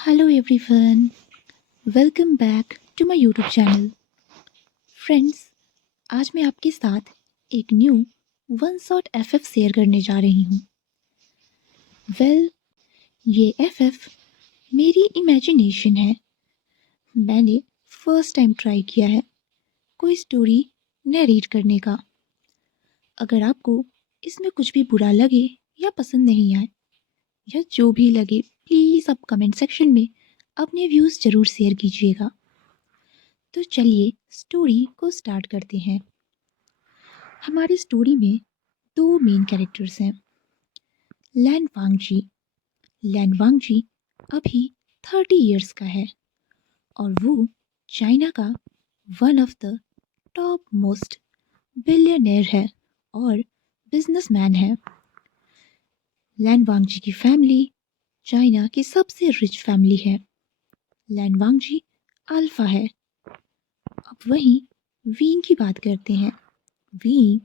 Hello everyone, welcome back to my YouTube channel. Friends, आज मैं आपके साथ एक new one shot FF share करने जा रही हूँ। ये एफएफ मेरी इमेजिनेशन है। मैंने फर्स्ट टाइम ट्राई किया है कोई स्टोरी नरेट करने का। अगर आपको इसमें कुछ भी बुरा लगे या पसंद नहीं आए या जो भी लगे, प्लीज़ आप कमेंट सेक्शन में अपने व्यूज़ ज़रूर शेयर कीजिएगा। तो चलिए स्टोरी को स्टार्ट करते हैं। हमारी स्टोरी में दो मेन कैरेक्टर्स हैं, लैन वांगजी। लैन वांगजी अभी 30 इयर्स का है और वो चाइना का one of the top most billionaire है और बिजनेसमैन है। लैन वांगजी की फैमिली चाइना की सबसे रिच फैमिली है। लैन वांगजी अल्फा है। अब वहीं वीन की बात करते हैं। वीन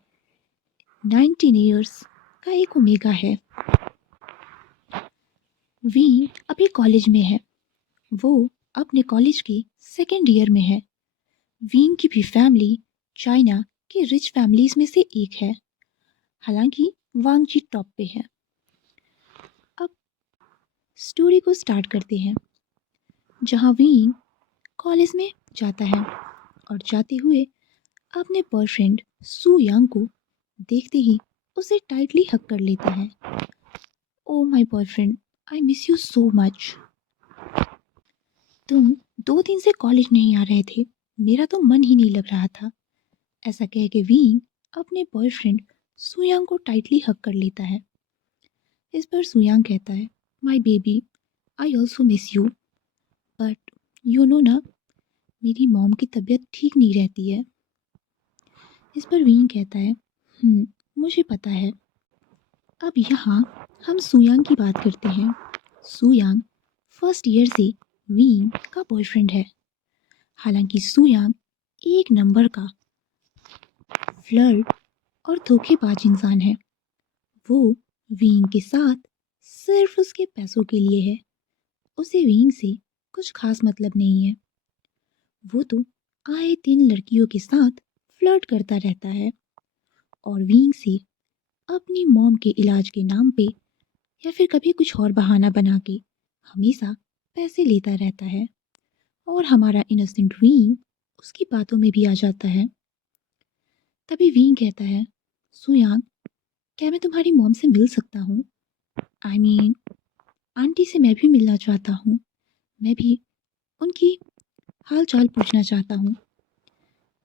19 इयर्स का एक ओमेगा है। वीन अभी कॉलेज में है। वो अपने कॉलेज के सेकेंड ईयर में है। वीन की भी फैमिली चाइना की रिच फैमिलीज में से एक है, हालांकि वांगजी टॉप पे है। अब स्टोरी को स्टार्ट करते हैं, जहां वीन कॉलेज में जाता है और जाते हुए अपने बॉयफ्रेंड सू यांग को देखते ही उसे टाइटली हक कर लेता है। Oh my boyfriend, I miss you so much. तुम 2 दिन से कॉलेज नहीं आ रहे थे, मेरा तो मन ही नहीं लग रहा था। ऐसा कह के वीन अपने बॉयफ्रेंड सुयांग को टाइटली हक कर लेता है। इस पर सुयांग कहता है, my baby, I also miss you, but you know ना, मेरी मॉम की तबीयत ठीक नहीं रहती है। इस पर वीन कहता है, मुझे पता है। अब यहाँ हम सुयांग की बात करते हैं। सुयांग फर्स्ट ईयर से वीन का बॉयफ्रेंड है। हालांकि सुयांग एक नंबर का फ्लर्ट और धोखेबाज इंसान है। वो वीन के साथ सिर्फ उसके पैसों के लिए है। उसे वीन से कुछ खास मतलब नहीं है। वो तो आए दिन लड़कियों के साथ फ्लर्ट करता रहता है और वीन से अपनी मॉम के इलाज के नाम पे या फिर कभी कुछ और बहाना बना के हमेशा पैसे लेता रहता है। और हमारा इनोसेंट वीन उसकी बातों में भी आ जाता है। तभी वीन कहता है, सुयांग, क्या मैं तुम्हारी मॉम से मिल सकता हूँ? आई मीन, आंटी से मैं भी मिलना चाहता हूँ। मैं भी उनकी हाल चाल पूछना चाहता हूँ।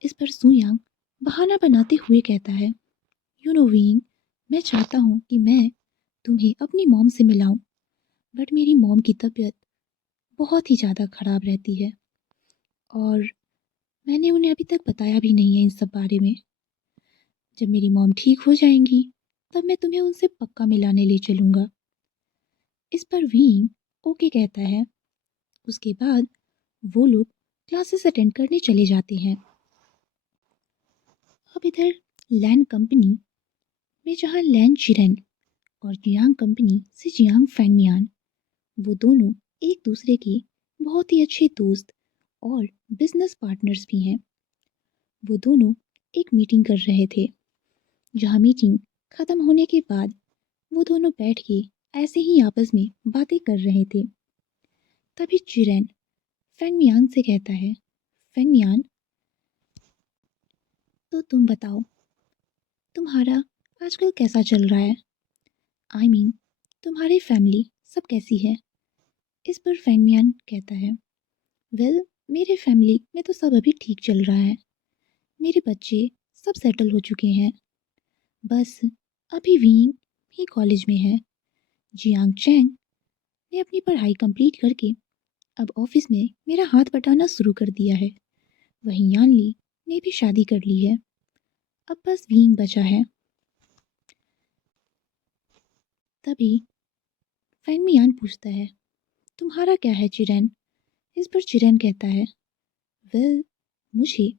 इस पर सुयांग बहाना बनाते हुए कहता है, यू नो वीन, मैं चाहता हूँ कि मैं तुम्हें अपनी मॉम से मिलाऊं, बट मेरी मॉम की तबीयत बहुत ही ज़्यादा ख़राब रहती है और मैंने उन्हें अभी तक बताया भी नहीं है इन सब बारे में। जब मेरी मॉम ठीक हो जाएंगी तब मैं तुम्हें उनसे पक्का मिलाने ले चलूँगा। इस पर वीन ओके कहता है। उसके बाद वो लोग क्लासेस अटेंड करने चले जाते हैं। अब इधर लैंड कंपनी में जहाँ लैंड चिरन और जियांग कंपनी से जियांग फैंगमियान, वो दोनों एक दूसरे के बहुत ही अच्छे दोस्त और बिजनेस पार्टनर्स भी हैं। वो दोनों एक मीटिंग कर रहे थे, जहाँ मीटिंग ख़त्म होने के बाद वो दोनों बैठ के ऐसे ही आपस में बातें कर रहे थे। तभी चिरन फैंगमियान से कहता है, फैंगमियान, तो तुम बताओ, तुम्हारा आजकल कैसा चल रहा है? आई मीन, तुम्हारी फैमिली सब कैसी है? इस पर फैंगमियान कहता है, वेल, मेरे फैमिली में तो सब अभी ठीक चल रहा है। मेरे बच्चे सब सेटल हो चुके हैं। बस अभी वीन ही कॉलेज में है। जियांग चैंग ने अपनी पढ़ाई कंप्लीट करके अब ऑफिस में मेरा हाथ बटाना शुरू कर दिया है। वहीं यानली ने भी शादी कर ली है। अब बस वीन बचा है। तभी फैंगमियान पूछता है, तुम्हारा क्या है चिरन? इस पर चिरन कहता है, वेल, मुझे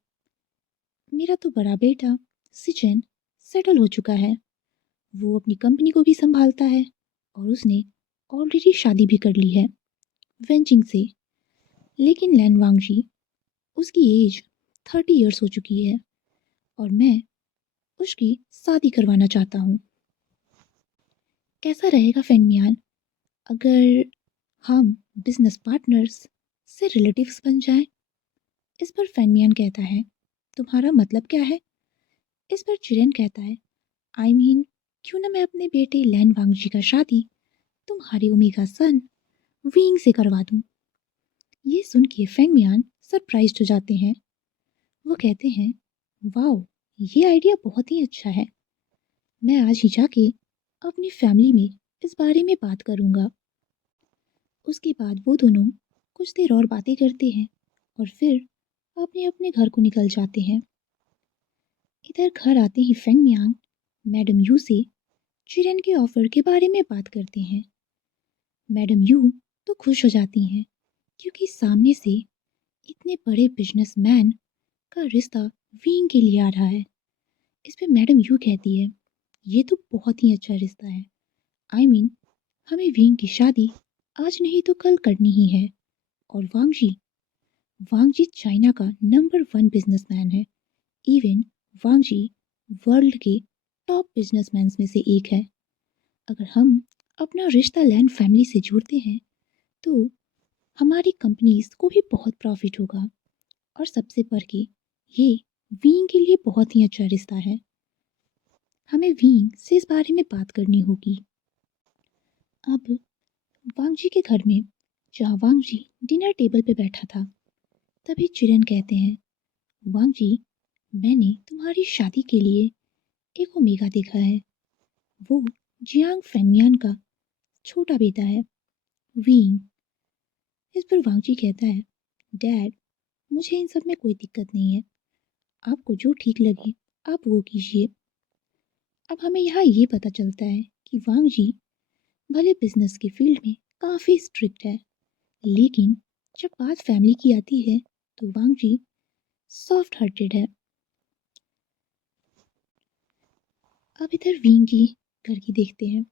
मेरा तो बड़ा बेटा सिचन सेटल हो चुका है। वो अपनी कंपनी को भी संभालता है और उसने ऑलरेडी शादी भी कर ली है। वेंचिंग से। लेकिन लैन वांगजी, उसकी एज 30 इयर्स हो चुकी है और मैं उसकी शादी करवाना चाहता हूँ। कैसा रहेगा फेंगमियान अगर हम बिजनेस पार्टनर्स से रिलेटिव्स बन जाएं? इस पर फेंगमियान कहता है, तुम्हारा मतलब क्या है? इस पर चिरेन कहता है, क्यों ना मैं अपने बेटे लैन वांगजी का शादी तुम्हारे ओमेगा सन विंग से करवा दूं। ये सुन के फेंगमियान सरप्राइज्ड हो जाते हैं। वो कहते हैं, वाओ, ये आइडिया बहुत ही अच्छा है। मैं आज ही जाके अपनी फैमिली में इस बारे में बात करूंगा। उसके बाद वो दोनों कुछ देर और बातें करते हैं और फिर अपने अपने घर को निकल जाते हैं। इधर घर आते ही फेंगमियान मैडम यू से चिरेन के ऑफर के बारे में बात करते हैं। मैडम यू तो खुश हो जाती हैं क्योंकि सामने से इतने बड़े बिजनेसमैन का रिश्ता विंग के लिए आ रहा है। इस पे मैडम यू कहती है, ये तो बहुत ही अच्छा रिश्ता है। आई I मीन mean, हमें विंग की शादी आज नहीं तो कल करनी ही है। और वांगजी चाइना का नंबर 1 बिजनेसमैन है। इवन वांगजी वर्ल्ड के टॉप बिजनेसमैन में से एक है। अगर हम अपना रिश्ता लैंड फैमिली से जोड़ते हैं तो हमारी कंपनीज को भी बहुत प्रॉफिट होगा और सबसे बढ़ के ये विंग के लिए बहुत ही अच्छा रिश्ता है। हमें विंग से इस बारे में बात करनी होगी। अब वांगजी के घर में जहाँ वांगजी डिनर टेबल पे बैठा था, तभी चिरन कहते हैं, वांगजी, मैंने तुम्हारी शादी के लिए एक ओमेगा देखा है। वो जियांग फेंगमियान का छोटा बेटा है, विंग। इस पर वांगजी कहता है, डैड, मुझे इन सब में कोई दिक्कत नहीं है। आपको जो ठीक लगे आप वो कीजिए। अब हमें यहाँ ये पता चलता है कि वांगजी भले बिजनेस की फील्ड में काफ़ी स्ट्रिक्ट है, लेकिन जब बात फैमिली की आती है तो वांगजी सॉफ्ट हार्टेड है। अब इधर विंग की घर की देखते हैं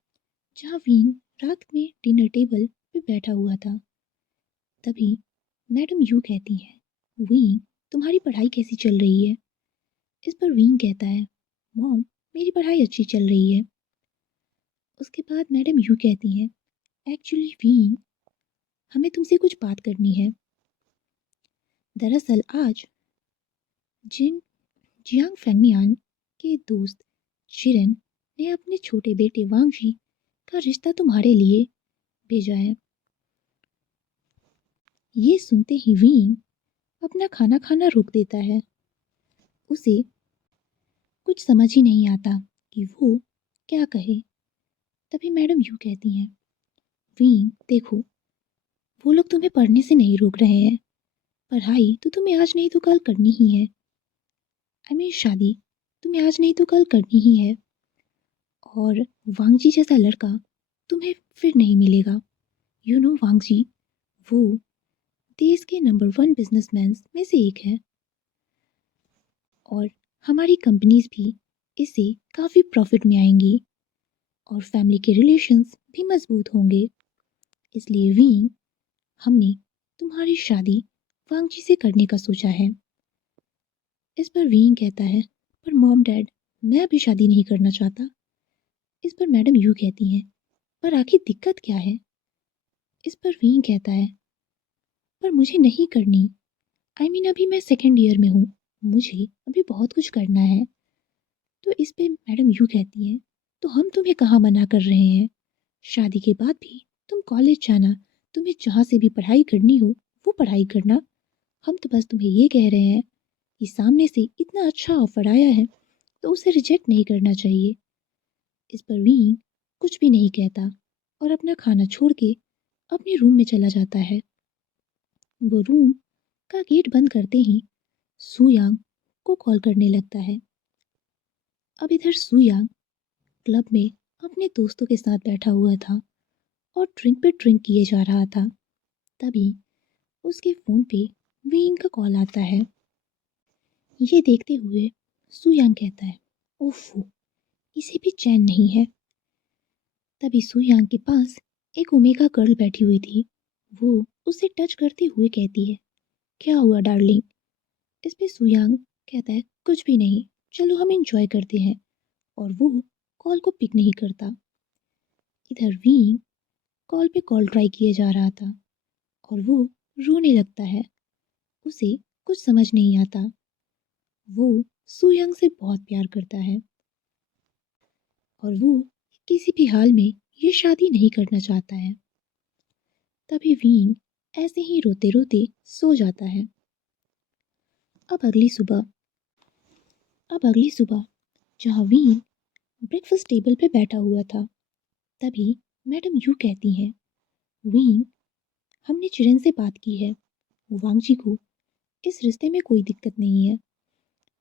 जहाँ विंग रात में डिनर टेबल पे बैठा हुआ था। तभी मैडम यू कहती है, विंग, तुम्हारी पढ़ाई कैसी चल रही है? इस पर विंग कहता है, मॉम, मेरी पढ़ाई अच्छी चल रही है। उसके बाद मैडम यू कहती हैं, एक्चुअली विंग, हमें तुमसे कुछ बात करनी है। दरअसल आज जिन जियांग फेंगमियान के दोस्त शिरन ने अपने छोटे बेटे वांगजी का रिश्ता तुम्हारे लिए भेजा है। ये सुनते ही वीन अपना खाना खाना रोक देता है। उसे कुछ समझ ही नहीं आता कि वो क्या कहे। तभी मैडम यू कहती हैं, वीन, देखो, वो लोग तुम्हें पढ़ने से नहीं रोक रहे हैं। पढ़ाई तो तुम्हें आज नहीं तो कल करनी ही है। शादी तुम्हें आज नहीं तो कल करनी ही है। और वांगजी जैसा लड़का तुम्हें फिर नहीं मिलेगा। यू नो वांगजी, वो देश के नंबर 1 बिजनेसमैन में से एक है और हमारी कंपनीज भी इससे काफ़ी प्रॉफिट में आएंगी और फैमिली के रिलेशंस भी मजबूत होंगे। इसलिए वीन, हमने तुम्हारी शादी वांगजी से करने का सोचा है। इस पर वीन कहता है, पर मॉम डैड, मैं अभी शादी नहीं करना चाहता। इस पर मैडम यू कहती हैं, पर आखिर दिक्कत क्या है? इस पर वीन कहता है, पर मुझे नहीं करनी। अभी मैं सेकेंड ईयर में हूँ, मुझे अभी बहुत कुछ करना है। तो इस पे मैडम यू कहती हैं, तो हम तुम्हें कहाँ मना कर रहे हैं? शादी के बाद भी तुम कॉलेज जाना, तुम्हें जहाँ से भी पढ़ाई करनी हो वो पढ़ाई करना। हम तो बस तुम्हें ये कह रहे हैं कि सामने से इतना अच्छा ऑफर आया है तो उसे रिजेक्ट नहीं करना चाहिए। इस पर वीन कुछ भी नहीं कहता और अपना खाना छोड़ के अपने रूम में चला जाता है। वो रूम का गेट बंद करते ही सुयांग को कॉल करने लगता है। अब इधर सुयांग क्लब में अपने दोस्तों के साथ बैठा हुआ था और ड्रिंक पे ड्रिंक किए जा रहा था। तभी उसके फ़ोन पे विंग का कॉल आता है। ये देखते हुए सुयांग कहता है, ओफो, इसे भी चैन नहीं है। तभी सुयांग के पास एक ओमेगा गर्ल बैठी हुई थी। वो उसे टच करते हुए कहती है, क्या हुआ डार्लिंग? इस पे सुयांग कहता है, कुछ भी नहीं, चलो हम इंजॉय करते हैं। और वो कॉल को पिक नहीं करता। इधर वी कॉल पे कॉल ट्राई किए जा रहा था और वो रोने लगता है। उसे कुछ समझ नहीं आता। वो सुयांग से बहुत प्यार करता है और वो किसी भी हाल में ये शादी नहीं करना चाहता है। तभी वीन ऐसे ही रोते रोते सो जाता है। अब अगली सुबह अब अगली सुबह जहाँ वीन ब्रेकफास्ट टेबल पे बैठा हुआ था, तभी मैडम यू कहती हैं, वीन, हमने चिरन से बात की है। वांगजी को इस रिश्ते में कोई दिक्कत नहीं है,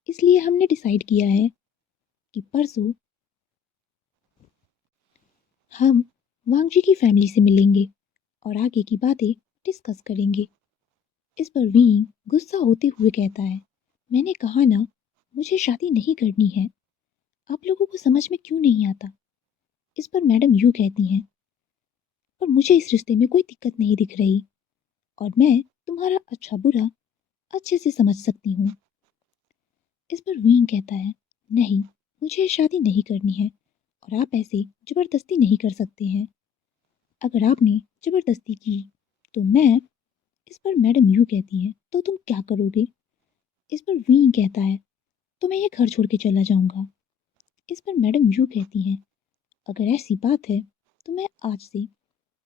इसलिए हमने डिसाइड किया है कि परसों हम वांगजी की फैमिली से मिलेंगे और आगे की बातें डिस्कस करेंगे। इस पर वीन गुस्सा होते हुए कहता है, मैंने कहा ना, मुझे शादी नहीं करनी है। आप लोगों को समझ में क्यों नहीं आता? इस पर मैडम यू कहती हैं, पर मुझे इस रिश्ते में कोई दिक्कत नहीं दिख रही और मैं तुम्हारा अच्छा बुरा अच्छे से समझ सकती हूँ। इस पर वीन कहता है, नहीं, मुझे शादी नहीं करनी है और आप ऐसे जबरदस्ती नहीं कर सकते हैं। अगर आपने जबरदस्ती की तो मैं। इस पर मैडम यू कहती है, तो तुम क्या करोगे? इस पर वीन कहता है, तो मैं ये घर छोड़ के चला जाऊंगा। इस पर मैडम यू कहती हैं, अगर ऐसी बात है तो मैं आज से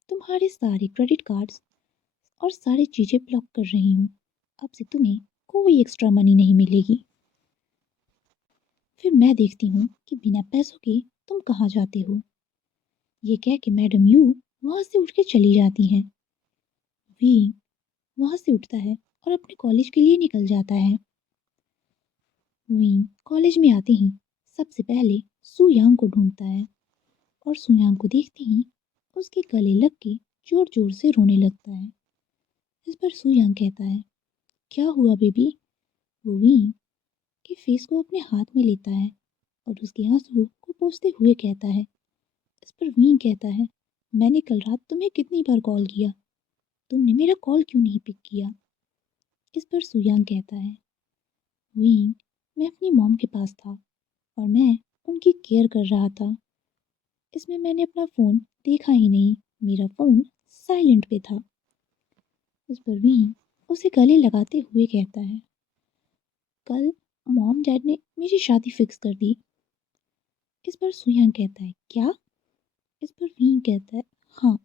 तुम्हारे सारे क्रेडिट कार्ड्स और सारी चीजें ब्लॉक कर रही हूँ। अब से तुम्हें कोई एक्स्ट्रा मनी नहीं मिलेगी। फिर मैं देखती हूँ कि बिना पैसों के तुम कहाँ जाते हो। ये कह के मैडम यू वहां से उठ के चली जाती हैं। वी वहां से उठता है और अपने कॉलेज के लिए निकल जाता है। वी कॉलेज में आते ही सबसे पहले सुयांग को ढूंढता है और सुयांग को देखते ही उसके गले लग के जोर जोर से रोने लगता है। इस पर सुयांग कहता है, क्या हुआ बेबी? वो वी के फेस को अपने हाथ में लेता है और उसके आंसू को पोंछते हुए कहता है। इस पर वी कहता है, मैंने कल रात तुम्हें कितनी बार कॉल किया, तुमने मेरा कॉल क्यों नहीं पिक किया? इस पर सुयांग कहता है, वी, मैं अपनी मॉम के पास था और मैं उनकी केयर कर रहा था। इसमें मैंने अपना फ़ोन देखा ही नहीं, मेरा फ़ोन साइलेंट पे था। इस पर वी उसे गले लगाते हुए कहता है, कल मॉम डैड ने मेरी शादी फिक्स कर दी। इस पर सुयांग कहता है, क्या? इस पर वी कहता है, हाँ,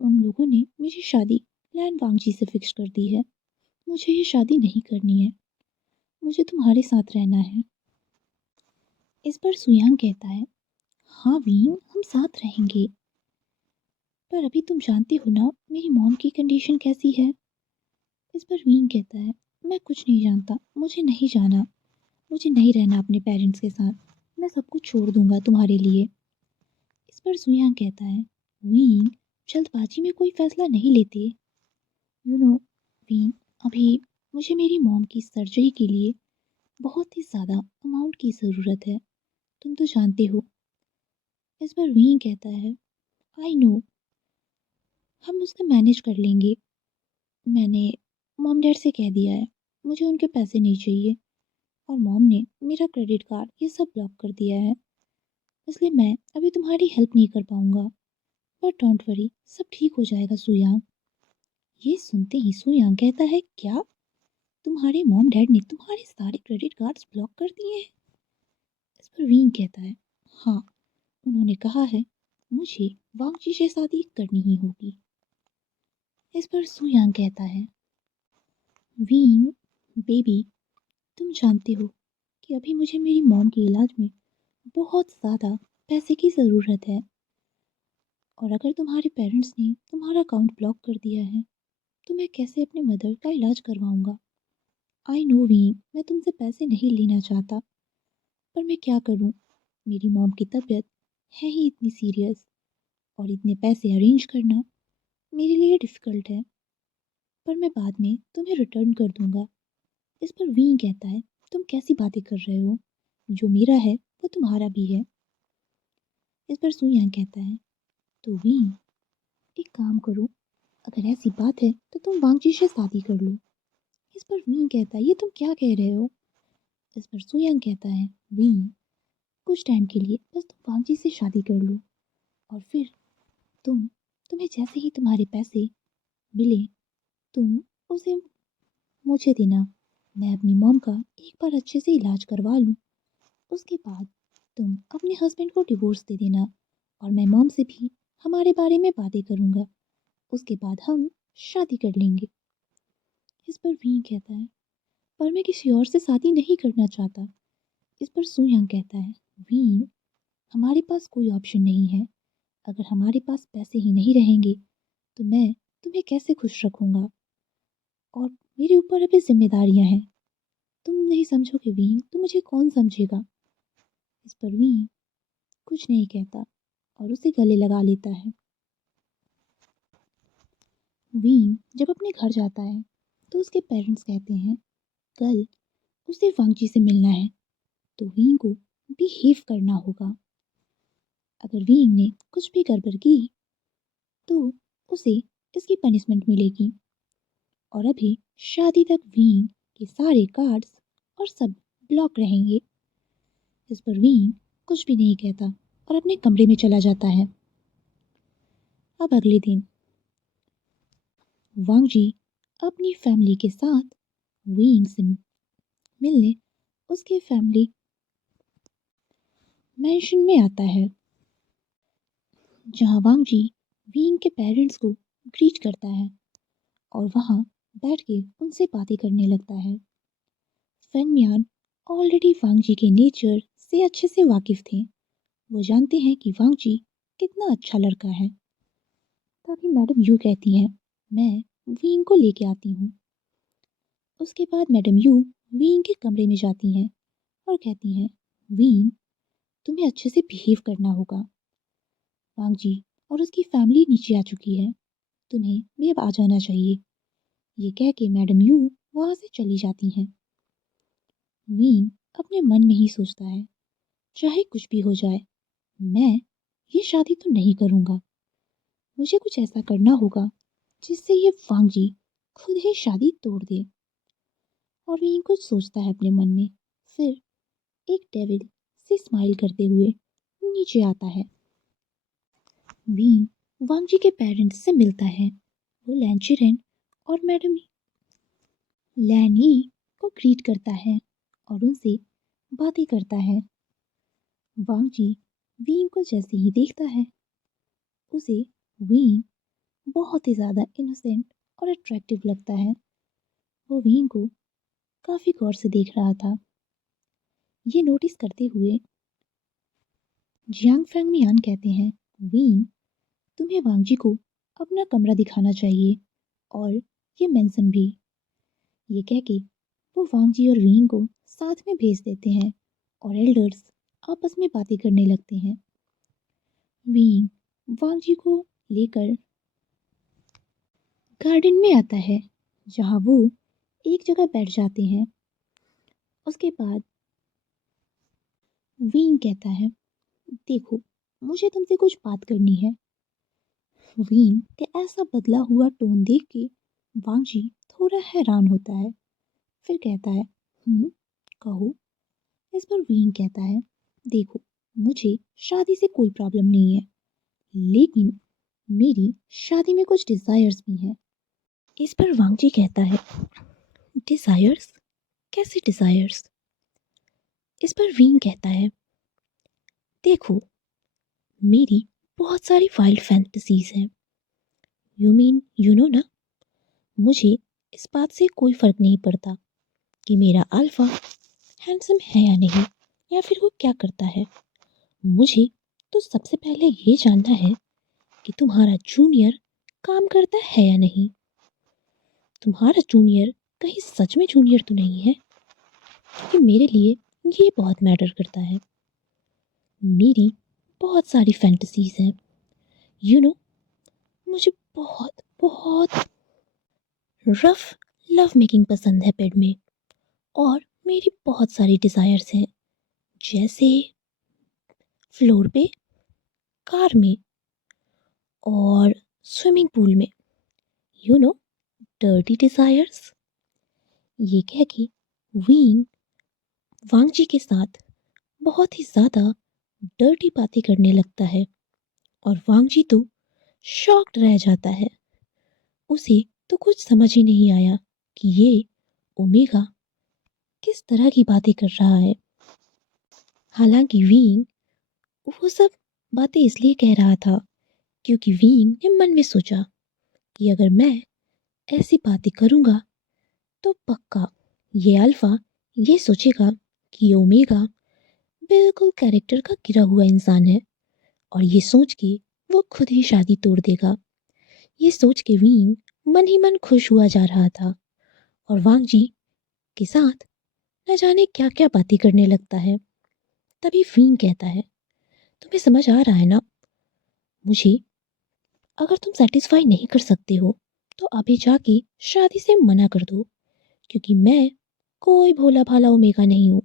उन लोगों ने मेरी शादी लैन वांगजी से फिक्स कर दी है। मुझे ये शादी नहीं करनी है, मुझे तुम्हारे साथ रहना है। इस पर सुयांग कहता है, हाँ वीन, हम साथ रहेंगे, पर अभी तुम जानते हो ना मेरी मॉम की कंडीशन कैसी है। इस पर वीन कहता है, मैं कुछ नहीं जानता, मुझे नहीं जाना, मुझे नहीं रहना अपने पेरेंट्स के साथ, मैं सब कुछ छोड़ दूंगा तुम्हारे लिए। इस पर सुयांग कहता है, वीन, जल्दबाजी में कोई फैसला नहीं लेते। यू नो वीन, अभी मुझे मेरी मॉम की सर्जरी के लिए बहुत ही ज़्यादा अमाउंट की ज़रूरत है, तुम तो जानते हो। इस पर वीन कहता है, आई नो, हम उससे मैनेज कर लेंगे। मैंने मॉम डैड से कह दिया है, मुझे उनके पैसे नहीं चाहिए और मॉम ने मेरा क्रेडिट कार्ड ये सब ब्लॉक कर दिया है, इसलिए मैं अभी तुम्हारी हेल्प नहीं कर पाऊंगा। बट डोंट वरी, सब ठीक हो जाएगा सुयांग। ये सुनते ही सुयांग कहता है, क्या? तुम्हारे मॉम डैड ने तुम्हारे सारे क्रेडिट कार्ड्स ब्लॉक कर दिए हैं? इस पर वीन कहता है, हाँ, उन्होंने कहा है मुझे वांगजी से शादी करनी ही होगी। इस पर सुयांग कहता है, वीन बेबी, तुम जानते हो कि अभी मुझे मेरी मॉम के इलाज में बहुत ज़्यादा पैसे की ज़रूरत है और अगर तुम्हारे पेरेंट्स ने तुम्हारा अकाउंट ब्लॉक कर दिया है तो मैं कैसे अपने मदर का इलाज करवाऊंगा। आई नो वी, मैं तुमसे पैसे नहीं लेना चाहता, पर मैं क्या करूं, मेरी मॉम की तबीयत है ही इतनी सीरियस और इतने पैसे अरेंज करना मेरे लिए डिफ़िकल्ट है, पर मैं बाद में तुम्हें रिटर्न कर दूंगा। इस पर वी कहता है, तुम कैसी बातें कर रहे हो, जो मेरा है वो तुम्हारा भी है। इस पर सुयांग कहता है, तो वी, एक काम करो, अगर ऐसी बात है तो तुम वांगजी से शादी कर लो। इस पर वीन कहता है, ये तुम क्या कह रहे हो? इस पर सुयांग कहता है, वीन, कुछ टाइम के लिए बस तुम वांगजी से शादी कर लो और फिर तुम्हें जैसे ही तुम्हारे पैसे मिले तुम उसे मुझे देना। मैं अपनी मॉम का एक बार अच्छे से इलाज करवा लूँ, उसके बाद तुम अपने हस्बैंड को डिवोर्स दे देना और मैं मॉम से भी हमारे बारे में बातें करूँगा। उसके बाद हम शादी कर लेंगे। इस पर वी कहता है, पर मैं किसी और से शादी नहीं करना चाहता। इस पर सुयांग कहता है, वी, हमारे पास कोई ऑप्शन नहीं है। अगर हमारे पास पैसे ही नहीं रहेंगे तो मैं तुम्हें कैसे खुश रखूँगा? और मेरे ऊपर अभी ज़िम्मेदारियाँ हैं। तुम नहीं समझोगे वीन तो मुझे कौन समझेगा? इस पर वीन कुछ नहीं कहता और उसे गले लगा लेता है। वीन जब अपने घर जाता है तो उसके पेरेंट्स कहते हैं, कल उसे वांगजी से मिलना है तो वीन को बिहेव करना होगा। अगर वीन ने कुछ भी गड़बड़ की तो उसे इसकी पनिशमेंट मिलेगी। और अभी शादी तक वीन के सारे कार्ड्स और सब ब्लॉक रहेंगे। इस पर वीन कुछ भी नहीं कहता और अपने कमरे में चला जाता है। अब अगले दिन वांगजी अपनी फैमिली के साथ वीन से मिलने उसके फैमिली मैंशन में आता है, जहां वांगजी वीन के पेरेंट्स को ग्रीट करता है और वहां बैठ के उनसे बातें करने लगता है। फेंगमियान ऑलरेडी वांगजी के नेचर से अच्छे से वाकिफ थे। वो जानते हैं कि वांगजी कितना अच्छा लड़का है। तभी मैडम यू कहती हैं, मैं वीन को लेके आती हूँ। उसके बाद मैडम यू वीन के कमरे में जाती हैं और कहती हैं, वीन, तुम्हें अच्छे से बिहेव करना होगा। वांगजी और उसकी फैमिली नीचे आ चुकी है, तुम्हें भी अब आ जाना चाहिए। ये कह के मैडम यू वहाँ से चली जाती हैं। वीन अपने मन में ही सोचता है, चाहे कुछ भी हो जाए, मैं ये शादी तो नहीं करूँगा। मुझे कुछ ऐसा करना होगा जिससे ये वांगजी खुद ही शादी तोड़ दे। और वीन कुछ सोचता है अपने मन में, फिर एक डेविल से स्माइल करते हुए नीचे आता है। वीन वांगजी के पेरेंट्स से मिलता है। वो लैंचेरन और मैडम लैन ही को ग्रीट करता है और उनसे बातें करता है। वांगजी वीन को जैसे ही देखता है उसे वीन बहुत ही ज़्यादा इनोसेंट और अट्रैक्टिव लगता है। वो वीन को काफ़ी गौर से देख रहा था। ये नोटिस करते हुए जियांग फेंगमियान कहते हैं, वीन, तुम्हें वांगजी को अपना कमरा दिखाना चाहिए और ये मेंशन भी। ये कह के वो वांगजी और वीन को साथ में भेज देते हैं और एल्डर्स आपस में बातें करने लगते हैं। वीन वांगजी को लेकर गार्डन में आता है, जहाँ वो एक जगह बैठ जाते हैं। उसके बाद वीन कहता है, देखो, मुझे तुमसे कुछ बात करनी है। वीन के ऐसा बदला हुआ टोन देख के वांगजी थोड़ा हैरान होता है, फिर कहता है, कहो। इस पर वीन कहता है, देखो, मुझे शादी से कोई प्रॉब्लम नहीं है, लेकिन मेरी शादी में कुछ डिजायर्स भी हैं। इस पर वांगजी कहता है, डिजायर्स? कैसे डिजायर्स? इस पर वीन कहता है, देखो, मेरी बहुत सारी वाइल्ड फैंटेसीज हैं। यू मीन यू नो ना, मुझे इस बात से कोई फर्क नहीं पड़ता कि मेरा अल्फा हैंडसम है या नहीं, या फिर वो क्या करता है। मुझे तो सबसे पहले ये जानना है कि तुम्हारा जूनियर काम करता है या नहीं। तुम्हारा जूनियर कहीं सच में जूनियर तो नहीं है, क्योंकि मेरे लिए ये बहुत मैटर करता है। मेरी बहुत सारी फैंटेसीज हैं, यू नो, मुझे बहुत बहुत रफ लव मेकिंग पसंद है बेड में, और मेरी बहुत सारी डिज़ायर्स हैं, जैसे फ्लोर पे, कार में और स्विमिंग पूल में। You know dirty desires. ये कह के वीन वांगजी के साथ बहुत ही ज़्यादा डर्टी बातें करने लगता है और वांगजी तो शॉक्ड रह जाता है। उसे तो कुछ समझ ही नहीं आया कि ये ओमेगा किस तरह की बातें कर रहा है। हालांकि वीन वो सब बातें इसलिए कह रहा था क्योंकि वीन ने मन में सोचा कि अगर मैं ऐसी बातें करूँगा तो पक्का ये अल्फा ये सोचेगा कि ओमेगा बिल्कुल कैरेक्टर का गिरा हुआ इंसान है और ये सोच के वो खुद ही शादी तोड़ देगा। ये सोच के वीन मन ही मन खुश हुआ जा रहा था और वांगजी के साथ न जाने क्या क्या बातें करने लगता है। तभी वीन कहता है, तुम्हें समझ आ रहा है ना, मुझे अगर तुम सेटिस्फाई नहीं कर सकते हो तो अभी जाके शादी से मना कर दो क्योंकि मैं कोई भोला भाला ओमेगा नहीं हूँ।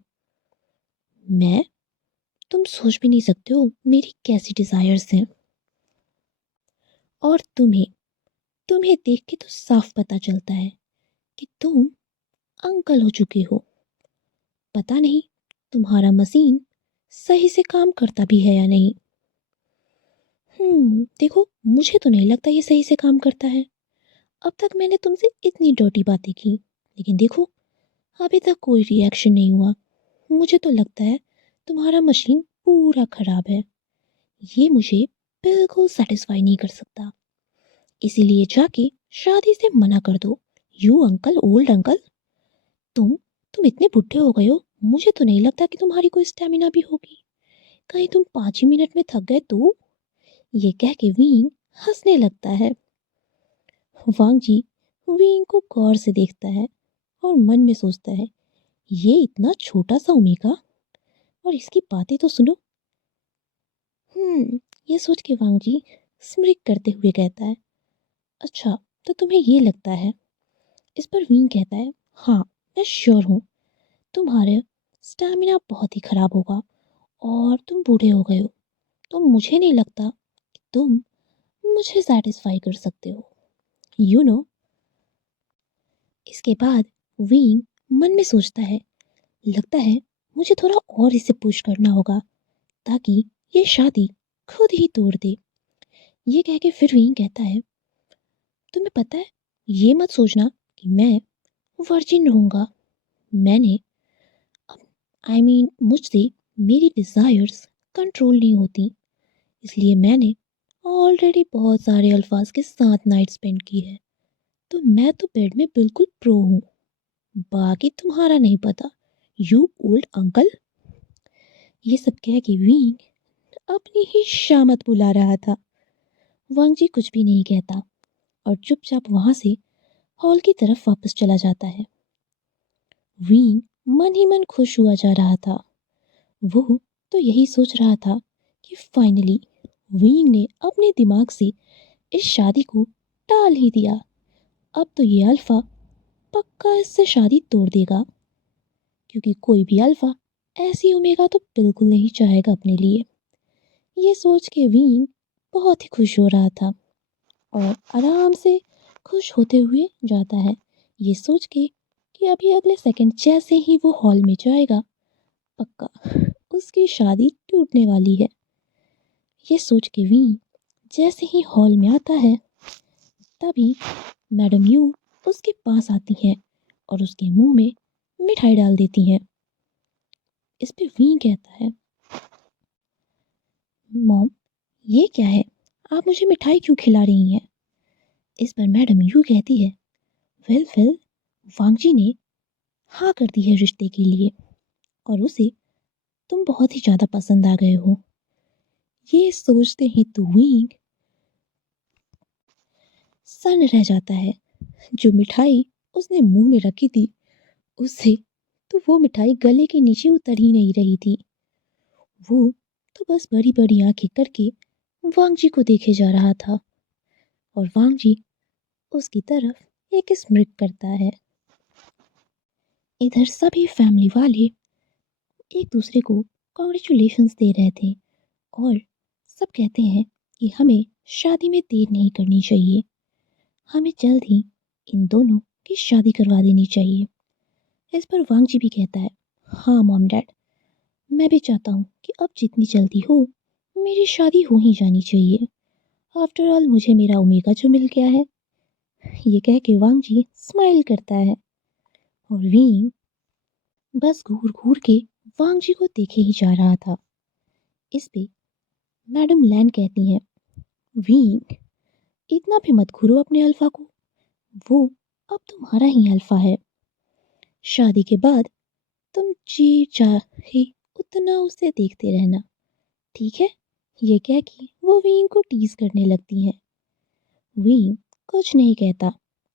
मैं तुम सोच भी नहीं सकते हो मेरी कैसी डिजायर्स हैं और तुम्हें तुम्हें देख के तो साफ पता चलता है कि तुम अंकल हो चुके हो। पता नहीं तुम्हारा मशीन सही से काम करता भी है या नहीं। देखो मुझे तो नहीं लगता ये सही से काम करता है। अब तक मैंने तुमसे इतनी डर्टी बातें की लेकिन देखो अभी तक कोई रिएक्शन नहीं हुआ। मुझे तो लगता है तुम्हारा मशीन पूरा खराब है। ये मुझे बिल्कुल सेटिस्फाई नहीं कर सकता। इसीलिए जाके शादी से मना कर दो। यू अंकल, ओल्ड अंकल, तुम तुम इतने बुढ़े हो गए हो, मुझे तो नहीं लगता कि तुम्हारी कोई स्टेमिना भी होगी। कहीं तुम 5 ही मिनट में थक गए तो। ये कह के वीन हंसने लगता है। वांगजी वीन को गौर से देखता है और मन में सोचता है, ये इतना छोटा सा ओमेगा और इसकी बातें तो सुनो। ये सोच के वांगजी स्मिक करते हुए कहता है, अच्छा तो तुम्हें ये लगता है। इस पर वीन कहता है, हाँ मैं श्योर हूँ तुम्हारे स्टैमिना बहुत ही खराब होगा और तुम बूढ़े हो गए हो, तो मुझे नहीं लगता कि तुम मुझे सेटिस्फाई कर सकते हो। यू नो इसके बाद वीन मन में सोचता है, लगता है मुझे थोड़ा और इसे पुश करना होगा ताकि ये शादी खुद ही तोड़ दे। ये कह के फिर वीन कहता है, तुम्हें पता है ये मत सोचना कि मैं वर्जिन रहूँगा। मैंने मुझसे मेरी डिज़ायर्स कंट्रोल नहीं होती, इसलिए मैंने ऑलरेडी बहुत सारे अल्फाज के साथ नाइट स्पेंड की है, तो मैं तो बेड में बिल्कुल प्रो हूँ। बाकी तुम्हारा नहीं पता, यू ओल्ड अंकल। ये सब कह के वीन अपनी ही शामत बुला रहा था। वांगजी कुछ भी नहीं कहता और चुपचाप वहां से हॉल की तरफ वापस चला जाता है। वीन मन ही मन खुश हुआ जा रहा था। वो तो यही सोच रहा था कि फाइनली वीन ने अपने दिमाग से इस शादी को टाल ही दिया। अब तो ये अल्फा पक्का इससे शादी तोड़ देगा क्योंकि कोई भी अल्फा ऐसी ओमेगा तो बिल्कुल नहीं चाहेगा अपने लिए। ये सोच के वीन बहुत ही खुश हो रहा था और आराम से खुश होते हुए जाता है, ये सोच के कि अभी अगले सेकंड जैसे ही वो हॉल में जाएगा पक्का उसकी शादी टूटने वाली है। ये सोच के वीन जैसे ही हॉल में आता है तभी मैडम यू उसके पास आती हैं और उसके मुंह में मिठाई डाल देती हैं। इस पे वीन कहता है, मॉम ये क्या है, आप मुझे मिठाई क्यों खिला रही हैं। इस पर मैडम यू कहती है, वेल वांगजी ने हाँ कर दी है रिश्ते के लिए और उसे तुम बहुत ही ज़्यादा पसंद आ गए हो। ये सोचते ही तो वीन सन रह जाता है। जो मिठाई उसने मुंह में रखी थी उससे तो वो मिठाई गले के नीचे उतर ही नहीं रही थी। वो तो बस बड़ी बड़ी आंखें करके वांगजी को देखे जा रहा था और वांगजी उसकी तरफ एक स्मित करता है। इधर सभी फैमिली वाले एक दूसरे को कॉन्ग्रेचुलेशंस दे रहे थे और सब कहते हैं कि हमें शादी में देर नहीं करनी चाहिए, हमें जल्द ही इन दोनों की शादी करवा देनी चाहिए। इस पर वांग जी भी कहता है, हाँ मॉम डैड, मैं भी चाहता हूँ कि अब जितनी जल्दी हो मेरी शादी हो ही जानी चाहिए। आफ्टर ऑल मुझे मेरा ओमेगा जो मिल गया है। ये कह के वांग जी स्माइल करता है और वीन बस घूर घूर के वांग जी को देखे ही जा रहा था। इस पे मैडम लैन कहती हैं, वीन इतना भी मत घूरो अपने अल्फा को, वो अब तुम्हारा ही अल्फा है। शादी के बाद तुम जी चाहे उतना उसे देखते रहना, ठीक है? ये कह के वो वीन को टीज करने लगती हैं। वीन कुछ नहीं कहता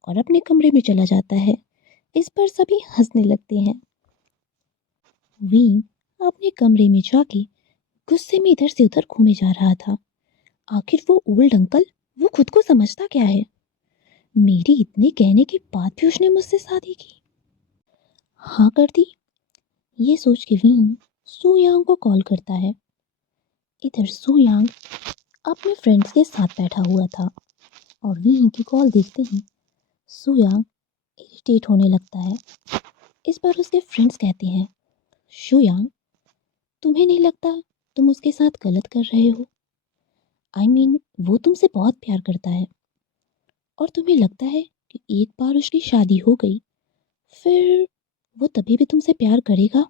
और अपने कमरे में चला जाता है। इस पर सभी हंसने लगते हैं। वीन अपने कमरे में जाके गुस्से में इधर से उधर घूमे जा रहा था। आखिर वो ओल्ड अंकल, वो खुद को समझता क्या है? मेरी इतने कहने के बाद भी उसने मुझसे शादी की। हाँ कर दी। ये सोच के वीन सुयांग को कॉल करता है। इधर सुयांग अपने फ्रेंड्स के साथ बैठा हुआ था और वीन की कॉल देखते ही सुयांग इरिटेट होने लगता है। इस पर उसके फ्रेंड्स कहते हैं, सुयांग तुम्हें नहीं लगता तुम उसके साथ गलत कर रहे हो? वो तुमसे बहुत प्यार करता है और तुम्हें लगता है कि एक बार उसकी शादी हो गई फिर वो तभी भी तुमसे प्यार करेगा?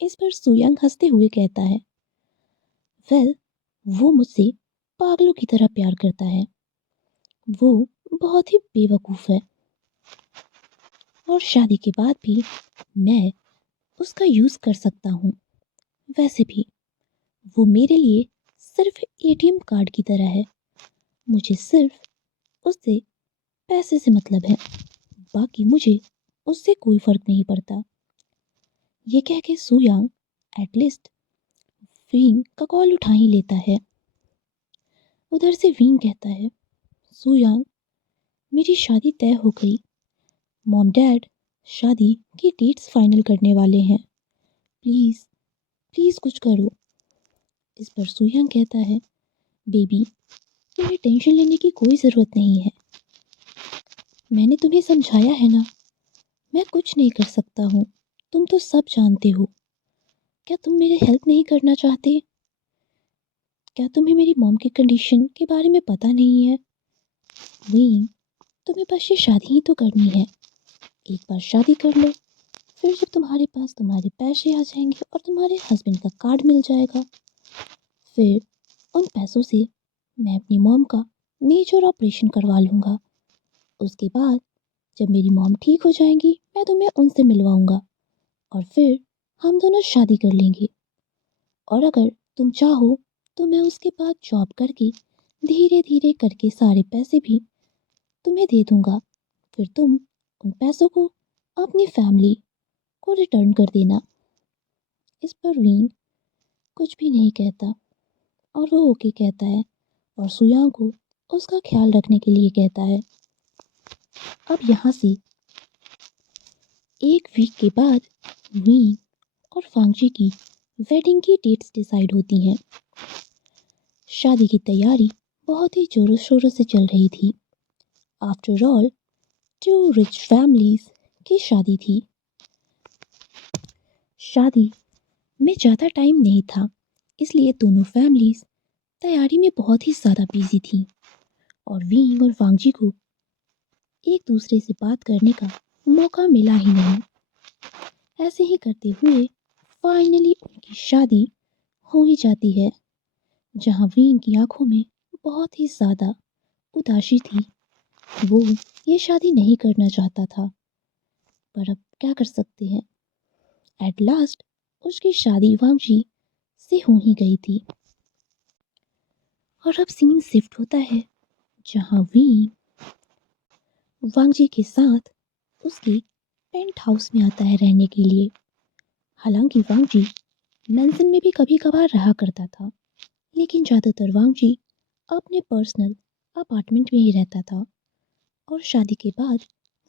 इस पर सुयांग हंसते हुए कहता है, वेल वो मुझसे पागलों की तरह प्यार करता है। वो बहुत ही बेवकूफ़ है और शादी के बाद भी मैं उसका यूज़ कर सकता हूँ। वैसे भी वो मेरे लिए सिर्फ एटीएम कार्ड की तरह है। मुझे सिर्फ उससे पैसे से मतलब है, बाकी मुझे उससे कोई फर्क नहीं पड़ता। ये कह के सुयांग एटलीस्ट विंग का कॉल उठा ही लेता है। उधर से विंग कहता है, सुयांग मेरी शादी तय हो गई। मॉम डैड शादी की डेट्स फाइनल करने वाले हैं। प्लीज़ प्लीज़ कुछ करो। इस पर सुयांग कहता है, बेबी तुम्हें टेंशन लेने की कोई ज़रूरत नहीं है। मैंने तुम्हें समझाया है ना, मैं कुछ नहीं कर सकता हूँ। तुम तो सब जानते हो। क्या तुम मेरी हेल्प नहीं करना चाहते? क्या तुम्हें मेरी मॉम की कंडीशन के बारे में पता नहीं है? वीन तुम्हें बस ये शादी ही तो करनी है। एक बार शादी कर लो, फिर जब तुम्हारे पास तुम्हारे पैसे आ जाएंगे और तुम्हारे हस्बैंड का कार्ड मिल जाएगा, फिर उन पैसों से मैं अपनी मॉम का मेजर ऑपरेशन करवा लूँगा। उसके बाद जब मेरी मॉम ठीक हो जाएंगी मैं तुम्हें उनसे मिलवाऊँगा और फिर हम दोनों शादी कर लेंगे। और अगर तुम चाहो तो मैं उसके बाद जॉब करके धीरे धीरे करके सारे पैसे भी तुम्हें दे दूँगा। फिर तुम उन पैसों को अपनी फैमिली को रिटर्न कर देना। इस पर वीन कुछ भी नहीं कहता और वो ओके कहता है और सुयांग को उसका ख्याल रखने के लिए कहता है। अब यहाँ से एक वीक के बाद वीन और फांगजी की वेडिंग की डेट्स डिसाइड होती हैं। शादी की तैयारी बहुत ही जोरों शोरों से चल रही थी। After all two rich families की शादी थी। शादी में ज़्यादा टाइम नहीं था, इसलिए दोनों फैमिलीज तैयारी में बहुत ही ज़्यादा बिजी थी और वींग और वांगजी को एक दूसरे से बात करने का मौका मिला ही नहीं। ऐसे ही करते हुए फाइनली उनकी शादी हो ही जाती है, जहाँ वींग की आंखों में बहुत ही ज़्यादा उदासी थी। वो ये शादी नहीं करना चाहता था, पर अब क्या कर सकते हैं। एट लास्ट उसकी शादी वांगजी से हो ही गई थी। और अब सीन शिफ्ट होता है जहाँ वी वांगजी के साथ उसके पेंट हाउस में आता है रहने के लिए। हालांकि वांगजी मैंसन में भी कभी कभार रहा करता था, लेकिन ज़्यादातर वांगजी अपने पर्सनल अपार्टमेंट में ही रहता था और शादी के बाद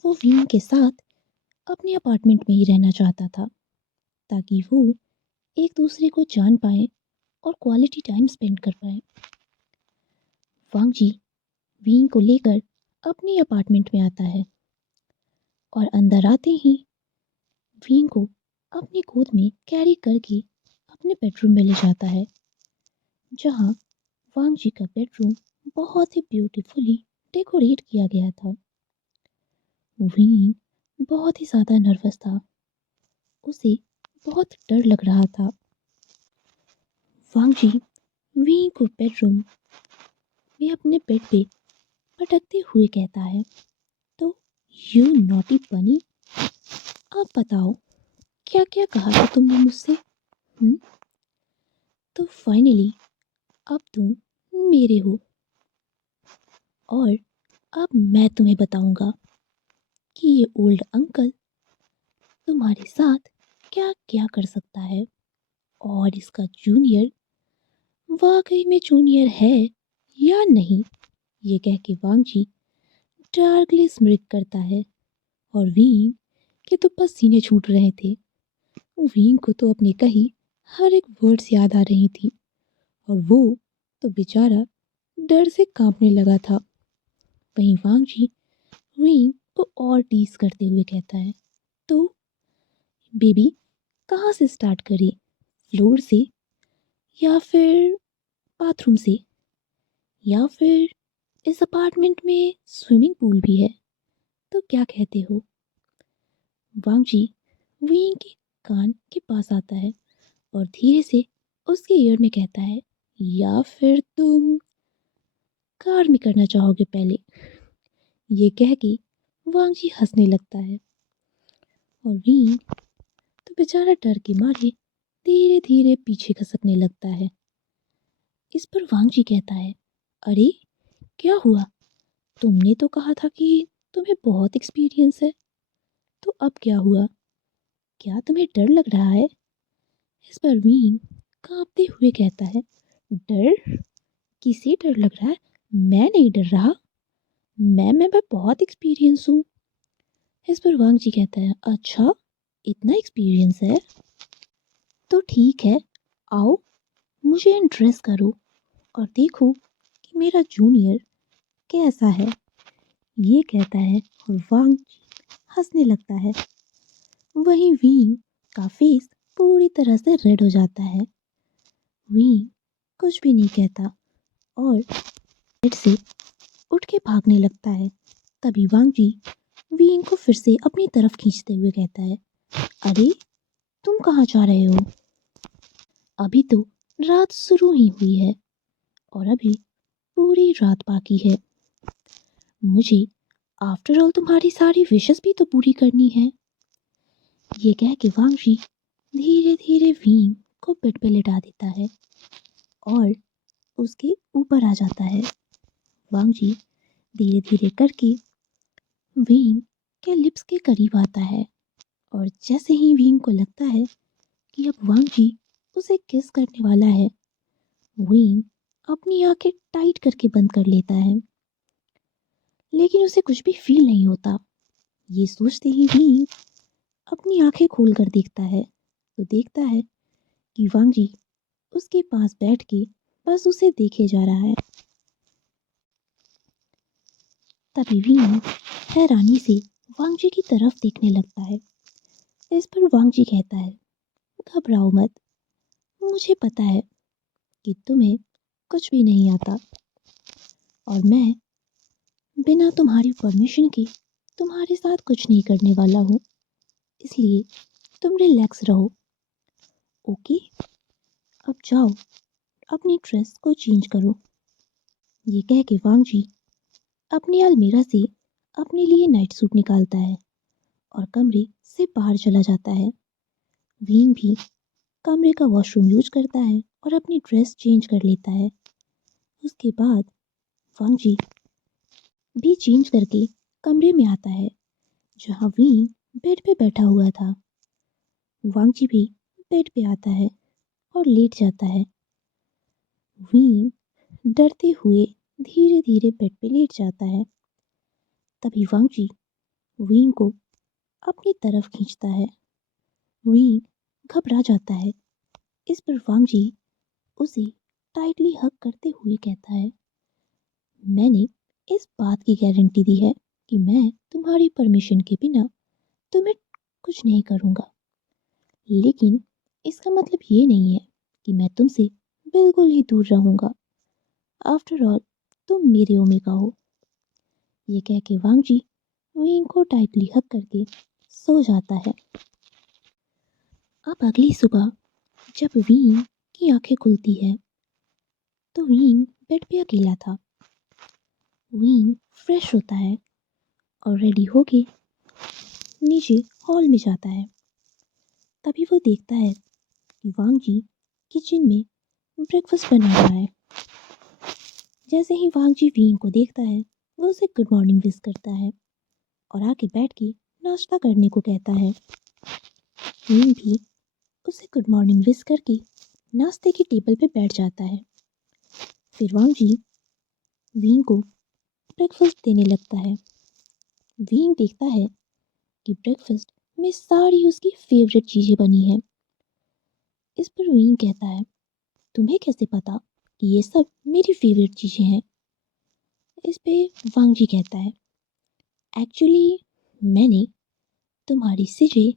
वो वीन के साथ अपने अपार्टमेंट में ही रहना चाहता था, ताकि वो एक दूसरे को जान पाए और क्वालिटी टाइम स्पेंड कर पाए। वांगजी वीन को लेकर अपनी अपार्टमेंट में आता है और अंदर आते ही विंग को अपनी गोद में कैरी करके अपने बेडरूम में ले जाता है, जहाँ वांग जी का बेडरूम बहुत ही ब्यूटीफुली डेकोरेट किया गया था। विंग बहुत ही ज़्यादा नर्वस था, उसे बहुत डर लग रहा था। वांग जी विंग को बेडरूम में अपने बेड पे पटकते हुए कहता है, तो यू नॉटी बनी, आप बताओ क्या क्या कहा था तुमने मुझसे? हम्म? तो फाइनली अब तुम मेरे हो, और अब मैं तुम्हें बताऊंगा कि ये ओल्ड अंकल तुम्हारे साथ क्या क्या कर सकता है, और इसका जूनियर वाकई में जूनियर है या नहीं। ये कह के वांग जी डार्कली स्मिर्क करता है, और वीन के तो पसीने छूट रहे थे। वीन को तो अपनी कही हर एक वर्ड्स याद आ रही थी, और वो तो बेचारा डर से कांपने लगा था। वहीं वांग जी वीन को और टीज करते हुए कहता है, तो बेबी कहाँ से स्टार्ट करें, फ्लोर से, या फिर बाथरूम से, या फिर इस अपार्टमेंट में स्विमिंग पूल भी है, तो क्या कहते हो? वांग जी विंग के कान के पास आता है और धीरे से उसके ईयर में कहता है, या फिर तुम कार में करना चाहोगे पहले? ये कह के वांग जी हंसने लगता है, और विंग तो बेचारा डर के मारे धीरे धीरे पीछे खसकने लगता है। इस पर वांग जी कहता है, अरे क्या हुआ, तुमने तो कहा था कि तुम्हें बहुत एक्सपीरियंस है, तो अब क्या हुआ, क्या तुम्हें डर लग रहा है? इस पर वीन कांपते हुए कहता है, डर? किसे डर लग रहा है? मैं नहीं डर रहा, मैं बहुत एक्सपीरियंस हूँ। इस पर वांग जी कहता है, अच्छा इतना एक्सपीरियंस है, तो ठीक है, आओ मुझे इंट्रेस करो और देखो कि मेरा जूनियर कैसा है। ये कहता है और वांग हंसने लगता है। वहीं वीन का फेस पूरी तरह से रेड हो जाता है। वीन कुछ भी नहीं कहता और बेड से उठ के भागने लगता है। तभी वांग जी वीन को फिर से अपनी तरफ खींचते हुए कहता है, अरे तुम कहाँ जा रहे हो? अभी तो रात शुरू ही हुई है और अभी पूरी रात बाकी है। मुझे आफ्टर ऑल तुम्हारी सारी विशेस भी तो पूरी करनी है। ये कह के वांग जी धीरे धीरे वीन को बेड पे लेटा देता है और उसके ऊपर आ जाता है। वांग जी धीरे धीरे करके वीन के लिप्स के करीब आता है, और जैसे ही वीन को लगता है कि अब वांग जी उसे किस करने वाला है, वीन अपनी आंखें टाइट करके बंद कर लेता है, लेकिन उसे कुछ भी फील नहीं होता। ये सोचते ही वीन अपनी आंखें खोल कर देखता है, तो देखता है कि वांग जी उसके पास बैठ के बस उसे देखे जा रहा है। तभी वीन हैरानी से वांग जी की तरफ देखने लगता है। इस पर वांग जी कहता है, घबराओ मत, मुझे पता है कि तुम्हें कुछ भी नहीं आता, और मैं बिना तुम्हारी परमिशन के तुम्हारे साथ कुछ नहीं करने वाला हूँ, इसलिए तुम रिलैक्स रहो। ओके, अब जाओ अपनी ड्रेस को चेंज करो। ये कह के वांग जी अपनी अलमीरा से अपने लिए नाइट सूट निकालता है और कमरे से बाहर चला जाता है। वीन भी कमरे का वॉशरूम यूज करता है और अपनी ड्रेस चेंज कर लेता है। उसके बाद वांग जी भी चेंज करके कमरे में आता है, जहाँ वीन बेड पे बैठा हुआ था। वांग जी भी बेड पे आता है और लेट जाता है। वीन डरते हुए धीरे धीरे बेड पे लेट जाता है। तभी वांग जी वीन को अपनी तरफ खींचता है। वीन घबरा जाता है। इस पर वांग जी उसे टाइटली हग करते हुए कहता है, मैंने इस बात की गारंटी दी है कि मैं तुम्हारी परमिशन के बिना तुम्हें कुछ नहीं करूँगा। लेकिन इसका मतलब ये नहीं है कि मैं तुमसे बिल्कुल ही दूर रहूँगा। आफ्टर ऑल तुम मेरे ओमेगा हो। ये कह के वांगजी वीन को टाइटली हग करके सो जाता है। अब अगली सुबह जब वीन की आंखें खुलती है तो वीन बेड पे अकेला था। वीन फ्रेश होता है और रेडी होके नीचे हॉल में जाता है। तभी वो देखता है कि वांगजी किचन में ब्रेकफास्ट बना रहा है। जैसे ही वांगजी वीन को देखता है वो उसे गुड मॉर्निंग विश करता है और आके बैठ के नाश्ता करने को कहता है। वीन भी उसे गुड मॉर्निंग विश करके नाश्ते की टेबल पे बैठ जाता है। फिर वांगजी वीन को ब्रेकफास्ट देने लगता है। वीन देखता है कि ब्रेकफास्ट में सारी उसकी फेवरेट चीज़ें बनी हैं। इस पर वीन कहता है, तुम्हें कैसे पता कि ये सब मेरी फेवरेट चीज़ें हैं? इस पे वांगजी कहता है, एक्चुअली मैंने तुम्हारी सिजे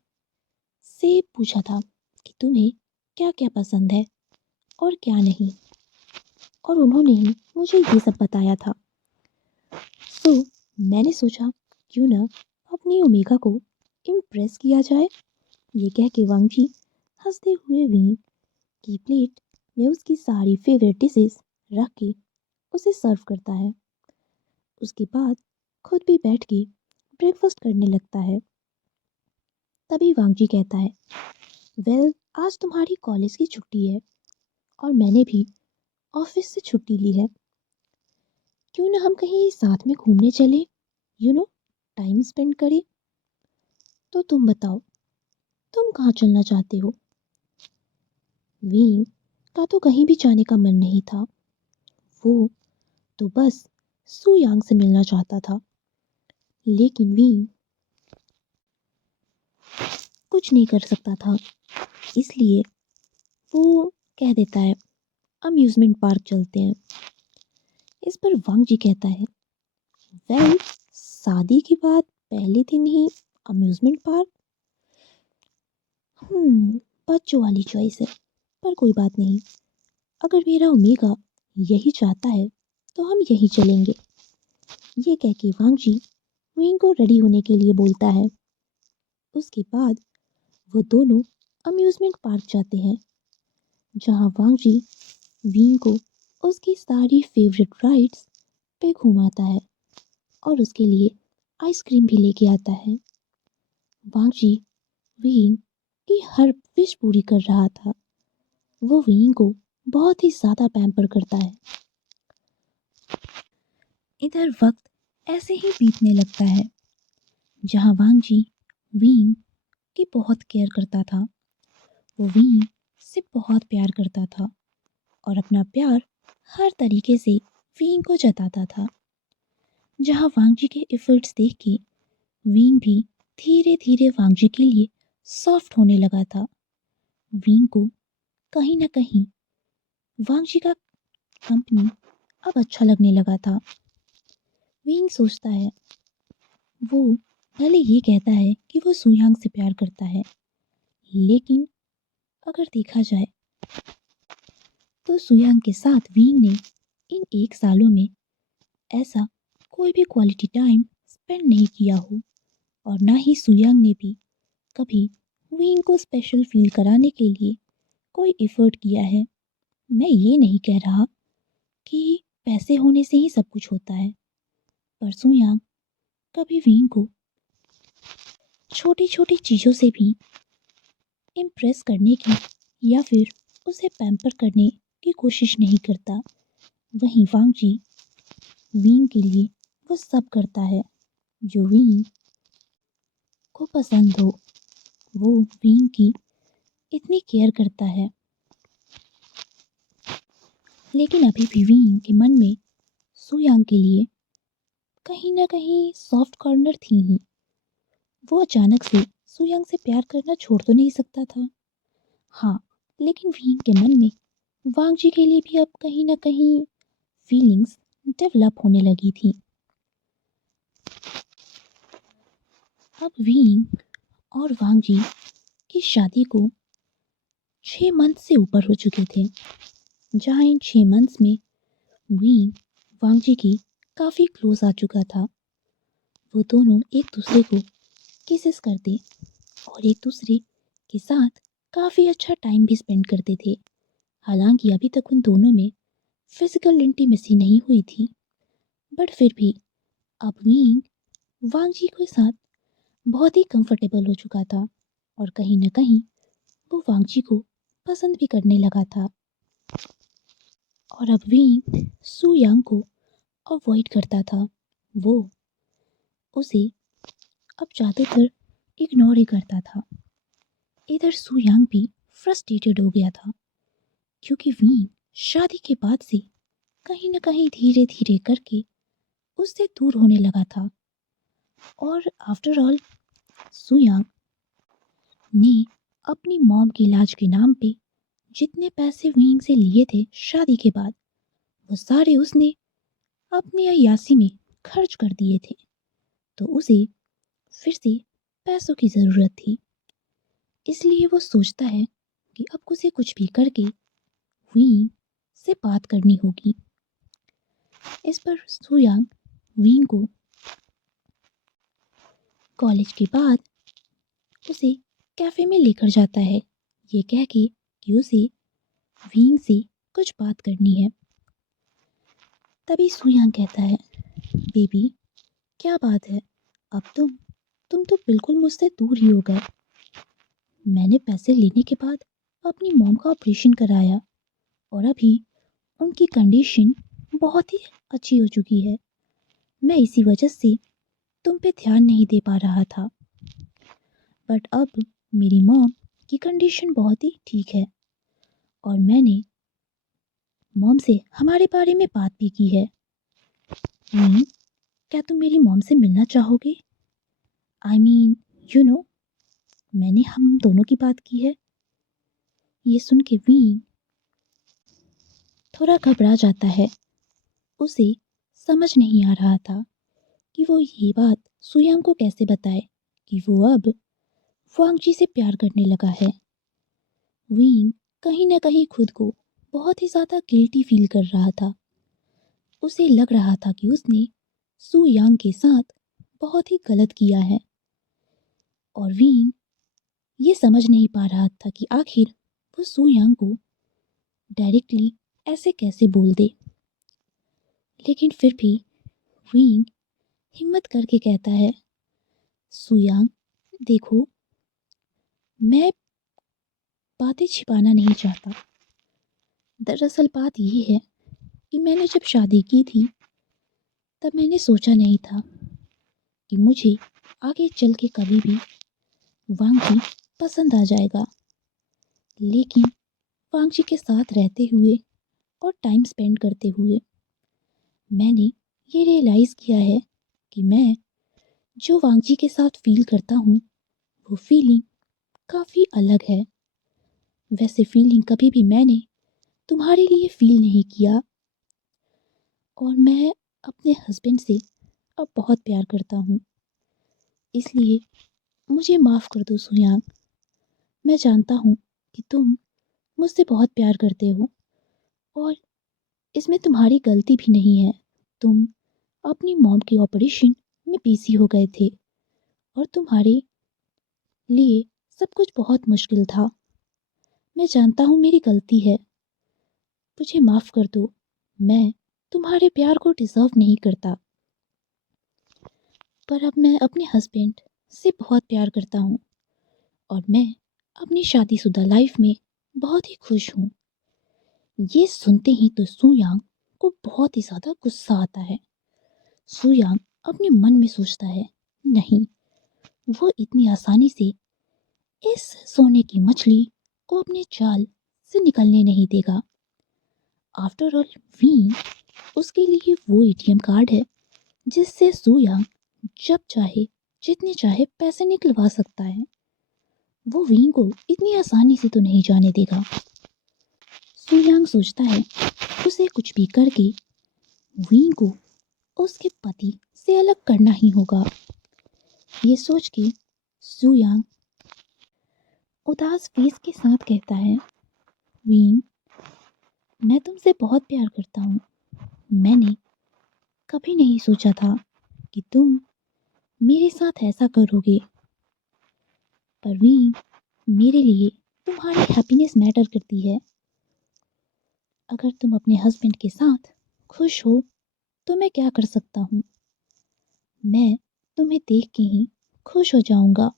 से पूछा था कि तुम्हें क्या क्या पसंद है और क्या नहीं, और उन्होंने ही मुझे ये सब बताया था। तो मैंने सोचा क्यों ना अपनी ओमेगा को इम्प्रेस किया जाए। ये कह के वांगजी हंसते हुए वीन की प्लेट में उसकी सारी फेवरेट डिशेस रख के उसे सर्व करता है। उसके बाद खुद भी बैठ के ब्रेकफास्ट करने लगता है। तभी वांगजी कहता है, वेल आज तुम्हारी कॉलेज की छुट्टी है और मैंने भी ऑफिस से छुट्टी ली है। क्यों ना हम कहीं साथ में घूमने चले, टाइम स्पेंड करें। तो तुम बताओ, तुम कहाँ चलना चाहते हो? वीन का तो कहीं भी जाने का मन नहीं था। वो तो बस सू यांग से मिलना चाहता था। लेकिन वीन कुछ नहीं कर सकता था, इसलिए वो कह देता है, अम्यूज़मेंट पार्क चलते हैं। इस पर वांग जी कहता है, वेल शादी के बाद पहले दिन ही अम्यूज़मेंट पार्क, बच्चों वाली चॉइस है, पर कोई बात नहीं। अगर मेरा ओमेगा यही चाहता है तो हम यही चलेंगे। ये कह के वांग जी वीन को रेडी होने के लिए बोलता है। उसके बाद वो दोनों अम्यूज़मेंट पार्क जाते हैं, जहाँ वांग जी वीन को उसकी सारी फेवरेट राइड्स पे घुमाता है और उसके लिए आइसक्रीम भी लेके आता है। वांग जी वीन की हर विश पूरी कर रहा था। वो वीन को बहुत ही ज़्यादा पैम्पर करता है। इधर वक्त ऐसे ही बीतने लगता है, जहाँ वांग जी वीन की बहुत केयर करता था। वो वीन से बहुत प्यार करता था और अपना प्यार हर तरीके से वीन को जताता था। जहाँ वांग जी के एफर्ट्स देख के वीन भी धीरे धीरे वांग जी के लिए सॉफ्ट होने लगा था। वीन को कहीं ना कहीं वांग जी का कंपनी अब अच्छा लगने लगा था। वीन सोचता है, वो भले ये कहता है कि वो सुयांग से प्यार करता है, लेकिन अगर देखा जाए तो सुयांग के साथ वीन ने इन 1 सालों में ऐसा कोई भी क्वालिटी टाइम स्पेंड नहीं किया हो, और ना ही सुयांग ने भी कभी वीन को स्पेशल फील कराने के लिए कोई एफर्ट किया है। मैं ये नहीं कह रहा कि पैसे होने से ही सब कुछ होता है, पर सुयांग कभी वीन को छोटी छोटी चीज़ों से भी इम्प्रेस करने की या फिर उसे पैम्पर करने की कोशिश नहीं करता। वहीं वांग जी वीन के लिए वो सब करता है जो वीन को पसंद हो। वो वीन की इतनी केयर करता है, लेकिन अभी भी वीन के मन में सुयांग के लिए कहीं ना कहीं सॉफ्ट कॉर्नर थी ही। वो अचानक से सुयांग से प्यार करना छोड़ तो नहीं सकता था। हाँ, लेकिन वीन के मन में वांग जी के लिए भी अब कहीं ना कहीं फीलिंग्स डेवलप होने लगी थी। अब वीइंग और वांग जी की शादी को 6 मंथ से ऊपर हो चुके थे, जहाँ इन 6 मंथ्स में वीइंग वांग जी की काफ़ी क्लोज आ चुका था। वो दोनों एक दूसरे को किसेस करते और एक दूसरे के साथ काफ़ी अच्छा टाइम भी स्पेंड करते थे। हालांकि अभी तक उन दोनों में फिजिकल इंटीमेसी नहीं हुई थी, बट फिर भी अब वीइंग वांग जी के साथ बहुत ही कंफर्टेबल हो चुका था और कहीं न कहीं वो वांग जी को पसंद भी करने लगा था। और अब वीइंग सू यांग को अवॉइड करता था। वो उसे अब ज़्यादातर इग्नोर ही करता था। इधर सू यांग भी फ्रस्ट्रेटेड हो गया था, क्योंकि वीइंग शादी के बाद से कहीं न कहीं धीरे धीरे करके उससे दूर होने लगा था। और आफ्टर ऑल सू यांग ने अपनी मॉम के इलाज के नाम पे जितने पैसे वीइंग से लिए थे शादी के बाद, वो सारे उसने अपनी अय्यासी में खर्च कर दिए थे। तो उसे फिर से पैसों की ज़रूरत थी, इसलिए वो सोचता है कि अब उसे कुछ भी करके वीइंग से बात करनी होगी। इस पर सू यांग वीइंग को कॉलेज के बाद उसे कैफ़े में लेकर जाता है, ये कह के कि उसे वीइंग से कुछ बात करनी है। तभी सू यांग कहता है, बेबी क्या बात है, अब तुम तो बिल्कुल मुझसे दूर ही हो गए। मैंने पैसे लेने के बाद अपनी मॉम का ऑपरेशन कराया और अभी उनकी कंडीशन बहुत ही अच्छी हो चुकी है। मैं इसी वजह से तुम पे ध्यान नहीं दे पा रहा था, बट अब मेरी मॉम की कंडीशन बहुत ही ठीक है और मैंने मॉम से हमारे बारे में बात भी की है। क्या तुम मेरी मॉम से मिलना चाहोगे? आई मीन यू नो, मैंने हम दोनों की बात की है। ये सुन के वी थोड़ा घबरा जाता है। उसे समझ नहीं आ रहा था कि वो ये बात सुयांग को कैसे बताए कि वो अब वांगजी से प्यार करने लगा है। वीइंग कहीं न कहीं खुद को बहुत ही ज़्यादा गिल्टी फील कर रहा था। उसे लग रहा था कि उसने सू यांग के साथ बहुत ही गलत किया है और वीइंग ये समझ नहीं पा रहा था कि आखिर वो सू यांग को डायरेक्टली ऐसे कैसे बोल दे। लेकिन फिर भी वीइंग हिम्मत करके कहता है, सू यांग देखो, मैं बातें छिपाना नहीं चाहता। दरअसल बात ये है कि मैंने जब शादी की थी तब मैंने सोचा नहीं था कि मुझे आगे चल के कभी भी वांगजी पसंद आ जाएगा। लेकिन वांगजी के साथ रहते हुए और टाइम स्पेंड करते हुए मैंने ये रियलाइज़ किया है कि मैं जो वांगजी के साथ फील करता हूँ वो फीलिंग काफ़ी अलग है। वैसे फीलिंग कभी भी मैंने तुम्हारे लिए फील नहीं किया और मैं अपने हस्बैंड से अब बहुत प्यार करता हूँ। इसलिए मुझे माफ़ कर दो सुयांग। मैं जानता हूँ कि तुम मुझसे बहुत प्यार करते हो और इसमें तुम्हारी गलती भी नहीं है। तुम अपनी मॉम के ऑपरेशन में बिजी हो गए थे और तुम्हारे लिए सब कुछ बहुत मुश्किल था। मैं जानता हूँ मेरी गलती है, मुझे माफ़ कर दो। मैं तुम्हारे प्यार को डिज़र्व नहीं करता, पर अब मैं अपने हस्बैंड से बहुत प्यार करता हूँ और मैं अपनी शादीशुदा लाइफ में बहुत ही खुश हूँ। ये सुनते ही तो सुयांग को बहुत ही ज़्यादा गुस्सा आता है। सुयांग अपने मन में सोचता है, नहीं, वो इतनी आसानी से इस सोने की मछली को अपने जाल से निकलने नहीं देगा। आफ्टर ऑल वी उसके लिए वो एटीएम कार्ड है जिससे सुयांग जब चाहे जितने चाहे पैसे निकलवा सकता है। वो वीन को इतनी आसानी से तो नहीं जाने देगा। सुयांग सोचता है उसे कुछ भी करके वीन को उसके पति से अलग करना ही होगा। ये सोच के सुयांग उदास फेस के साथ कहता है, वीन, मैं तुमसे बहुत प्यार करता हूँ। मैंने कभी नहीं सोचा था कि तुम मेरे साथ ऐसा करोगे। पर वीन, मेरे लिए तुम्हारी हैप्पीनेस मैटर करती है। अगर तुम अपने हस्बैंड के साथ खुश हो तो मैं क्या कर सकता हूँ। मैं तुम्हें देख के ही खुश हो जाऊंगा।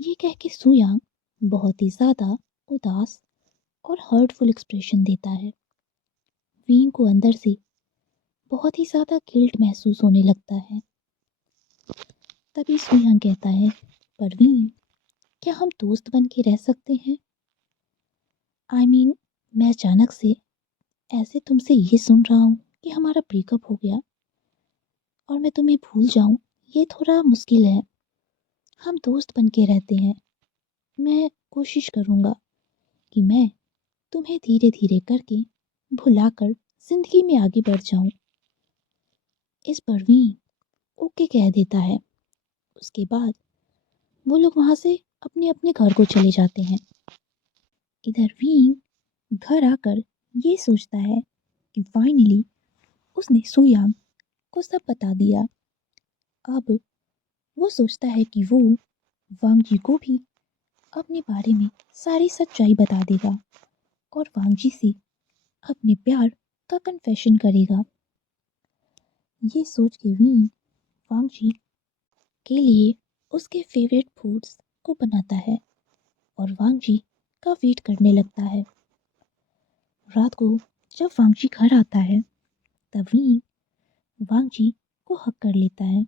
ये कह के सुयांग बहुत ही ज़्यादा उदास और हर्टफुल एक्सप्रेशन देता है। वीन को अंदर से बहुत ही ज़्यादा गिल्ट महसूस होने लगता है। तभी सुयांग कहता है, पर वीन, क्या हम दोस्त बन के रह सकते हैं? मैं अचानक से ऐसे तुमसे ये सुन रहा हूँ कि हमारा ब्रेकअप हो गया और मैं तुम्हें भूल जाऊं, ये थोड़ा मुश्किल है। हम दोस्त बन के रहते हैं। मैं कोशिश करूँगा कि मैं तुम्हें धीरे धीरे करके भुलाकर जिंदगी में आगे बढ़ जाऊं। इस पर वीन ओके कह देता है। उसके बाद वो लोग वहाँ से अपने अपने घर को चले जाते हैं। इधर वीन घर आकर ये सोचता है कि फाइनली उसने सुयांग को सब बता दिया। अब वो सोचता है कि वो वांग जी को भी अपने बारे में सारी सच्चाई बता देगा और वांग जी से अपने प्यार का कन्फेशन करेगा। ये सोच के वीन वांग जी के लिए उसके फेवरेट फूड्स को बनाता है और वांग जी का वेट करने लगता है। रात को जब वांग जी घर आता है तब वीन वांग जी को हक कर लेता है।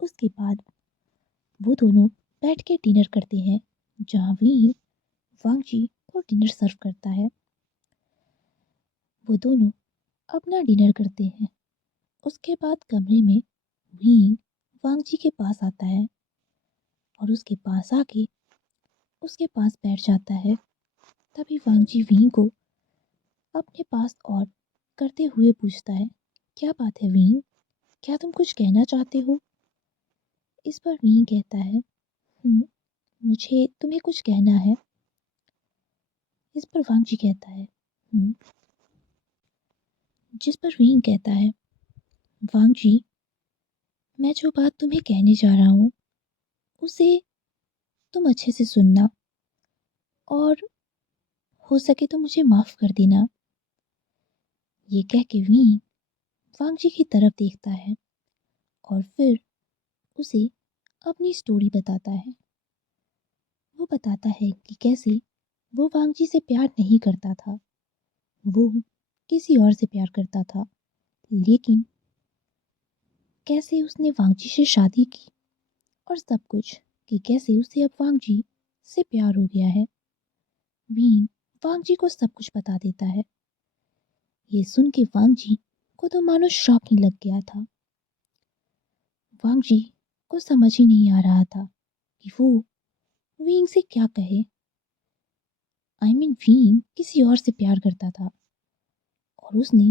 उसके बाद वो दोनों बैठ के डिनर करते हैं, जहाँ वीन वांग जी को डिनर सर्व करता है। वो दोनों अपना डिनर करते हैं। उसके बाद कमरे में वीन वांग जी के पास आता है और उसके पास आके उसके पास बैठ जाता है। तभी वांग जी वीन को अपने पास और करते हुए पूछता है, क्या बात है वीन, क्या तुम कुछ कहना चाहते हो? इस पर वीन कहता है, मुझे तुम्हें कुछ कहना है। इस पर वांग जी कहता है, "हम्म।" जिस पर वीन कहता है, वांग जी, मैं जो बात तुम्हें कहने जा रहा हूँ उसे तुम अच्छे से सुनना और हो सके तो मुझे माफ़ कर देना। ये कह के वीन वांग जी की तरफ देखता है और फिर उसे अपनी स्टोरी बताता है। वो बताता है कि कैसे वो वांग जी से प्यार नहीं करता था, वो किसी और से प्यार करता था, लेकिन कैसे उसने वांग जी से शादी की और सब कुछ, कि कैसे उसे अब वांग जी से प्यार हो गया है। वीन वांग जी को सब कुछ बता देता है। ये सुन के वांग जी को तो मानो शॉक ही लग गया था। वांग जी को समझ ही नहीं आ रहा था कि वो वीन से क्या कहे। वीन किसी और से प्यार करता था और उसने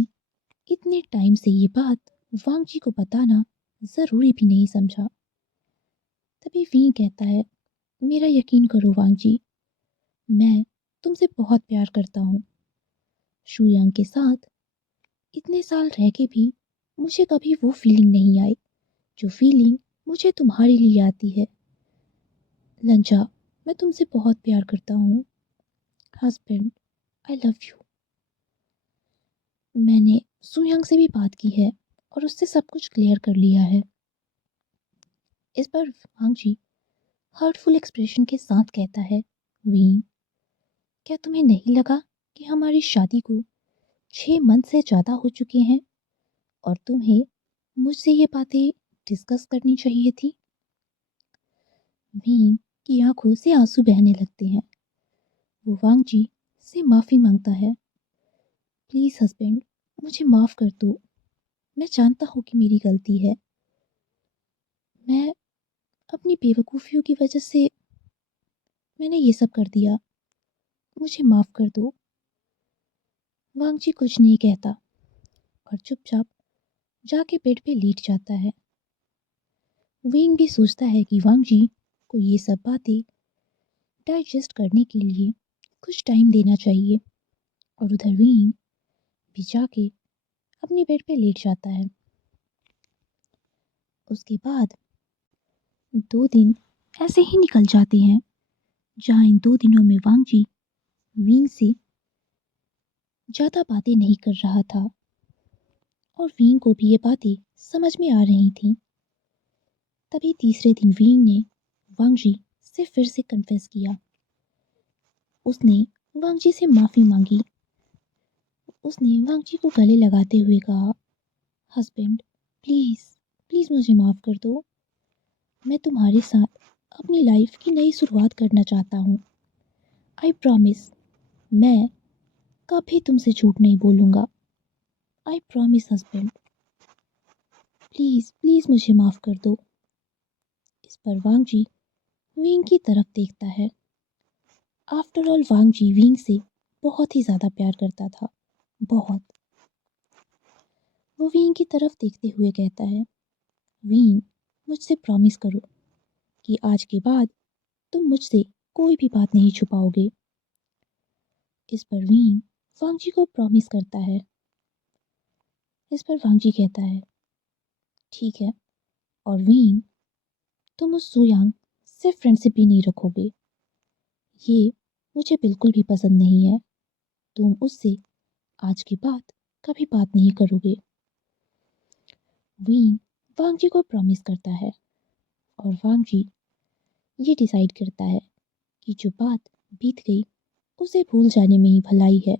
इतने टाइम से ये बात वांग जी को बताना जरूरी भी नहीं समझा। तभी वीन कहता है, मेरा यकीन करो वांग जी, मैं तुमसे बहुत प्यार करता हूँ। शुयांग के साथ इतने साल रह के भी मुझे कभी वो फीलिंग नहीं आई जो फीलिंग मुझे तुम्हारे लिए आती है। लंजा, मैं तुमसे बहुत प्यार करता हूँ। Husband, I love you. मैंने सुयांग से भी बात की है और उससे सब कुछ क्लियर कर लिया है। इस पर वांग जी हर्टफुल एक्सप्रेशन के साथ कहता है, वीन, क्या तुम्हें नहीं लगा कि हमारी शादी को 6 मंथ से ज़्यादा हो चुके हैं और तुम्हें मुझसे ये बातें डिस्कस करनी चाहिए थी? वीन की आंखों से आंसू बहने लगते हैं। वो वांग जी से माफ़ी मांगता है, प्लीज़ हस्बैंड, मुझे माफ़ कर दो। मैं जानता हूँ कि मेरी गलती है। मैं अपनी बेवकूफ़ियों की वजह से मैंने ये सब कर दिया। मुझे माफ़ कर दो। वांग जी कुछ नहीं कहता और चुपचाप जाके बेड पे लेट जाता है। विंग भी सोचता है कि वांगजी को ये सब बातें डाइजेस्ट करने के लिए कुछ टाइम देना चाहिए और उधर विंग भी जाके अपने बेड पे लेट जाता है। उसके बाद 2 दिन ऐसे ही निकल जाते हैं जहाँ इन 2 दिनों में वांगजी विंग से ज़्यादा बातें नहीं कर रहा था और विंग को भी ये बातें समझ में आ रही थीं। तभी तीसरे दिन विंग ने वांगजी से फिर से कन्फेस किया। उसने वांगजी से माफ़ी मांगी। उसने वांगजी को गले लगाते हुए कहा, हस्बैंड प्लीज़ प्लीज़ मुझे माफ़ कर दो। मैं तुम्हारे साथ अपनी लाइफ की नई शुरुआत करना चाहता हूँ। आई प्रॉमिस मैं कभी तुमसे झूठ नहीं बोलूँगा। I promise husband please please मुझे माफ़ कर दो। इस पर वांगजी विंग की तरफ देखता है। आफ्टर ऑल वांगजी विंग से बहुत ही ज़्यादा प्यार करता था, बहुत। वो विंग की तरफ देखते हुए कहता है, विंग मुझसे प्रॉमिस करो कि आज के बाद तुम मुझसे कोई भी बात नहीं छुपाओगे। इस पर विंग वांगजी को प्रॉमिस करता है। इस पर वांगजी कहता है, ठीक है। और विंग तुम उस सुयांग से फ्रेंडशिप भी नहीं रखोगे। ये मुझे बिल्कुल भी पसंद नहीं है। तुम उससे आज के बाद कभी बात नहीं करोगे। विंग वांगजी को प्रॉमिस करता है और वांगजी ये डिसाइड करता है कि जो बात बीत गई उसे भूल जाने में ही भलाई है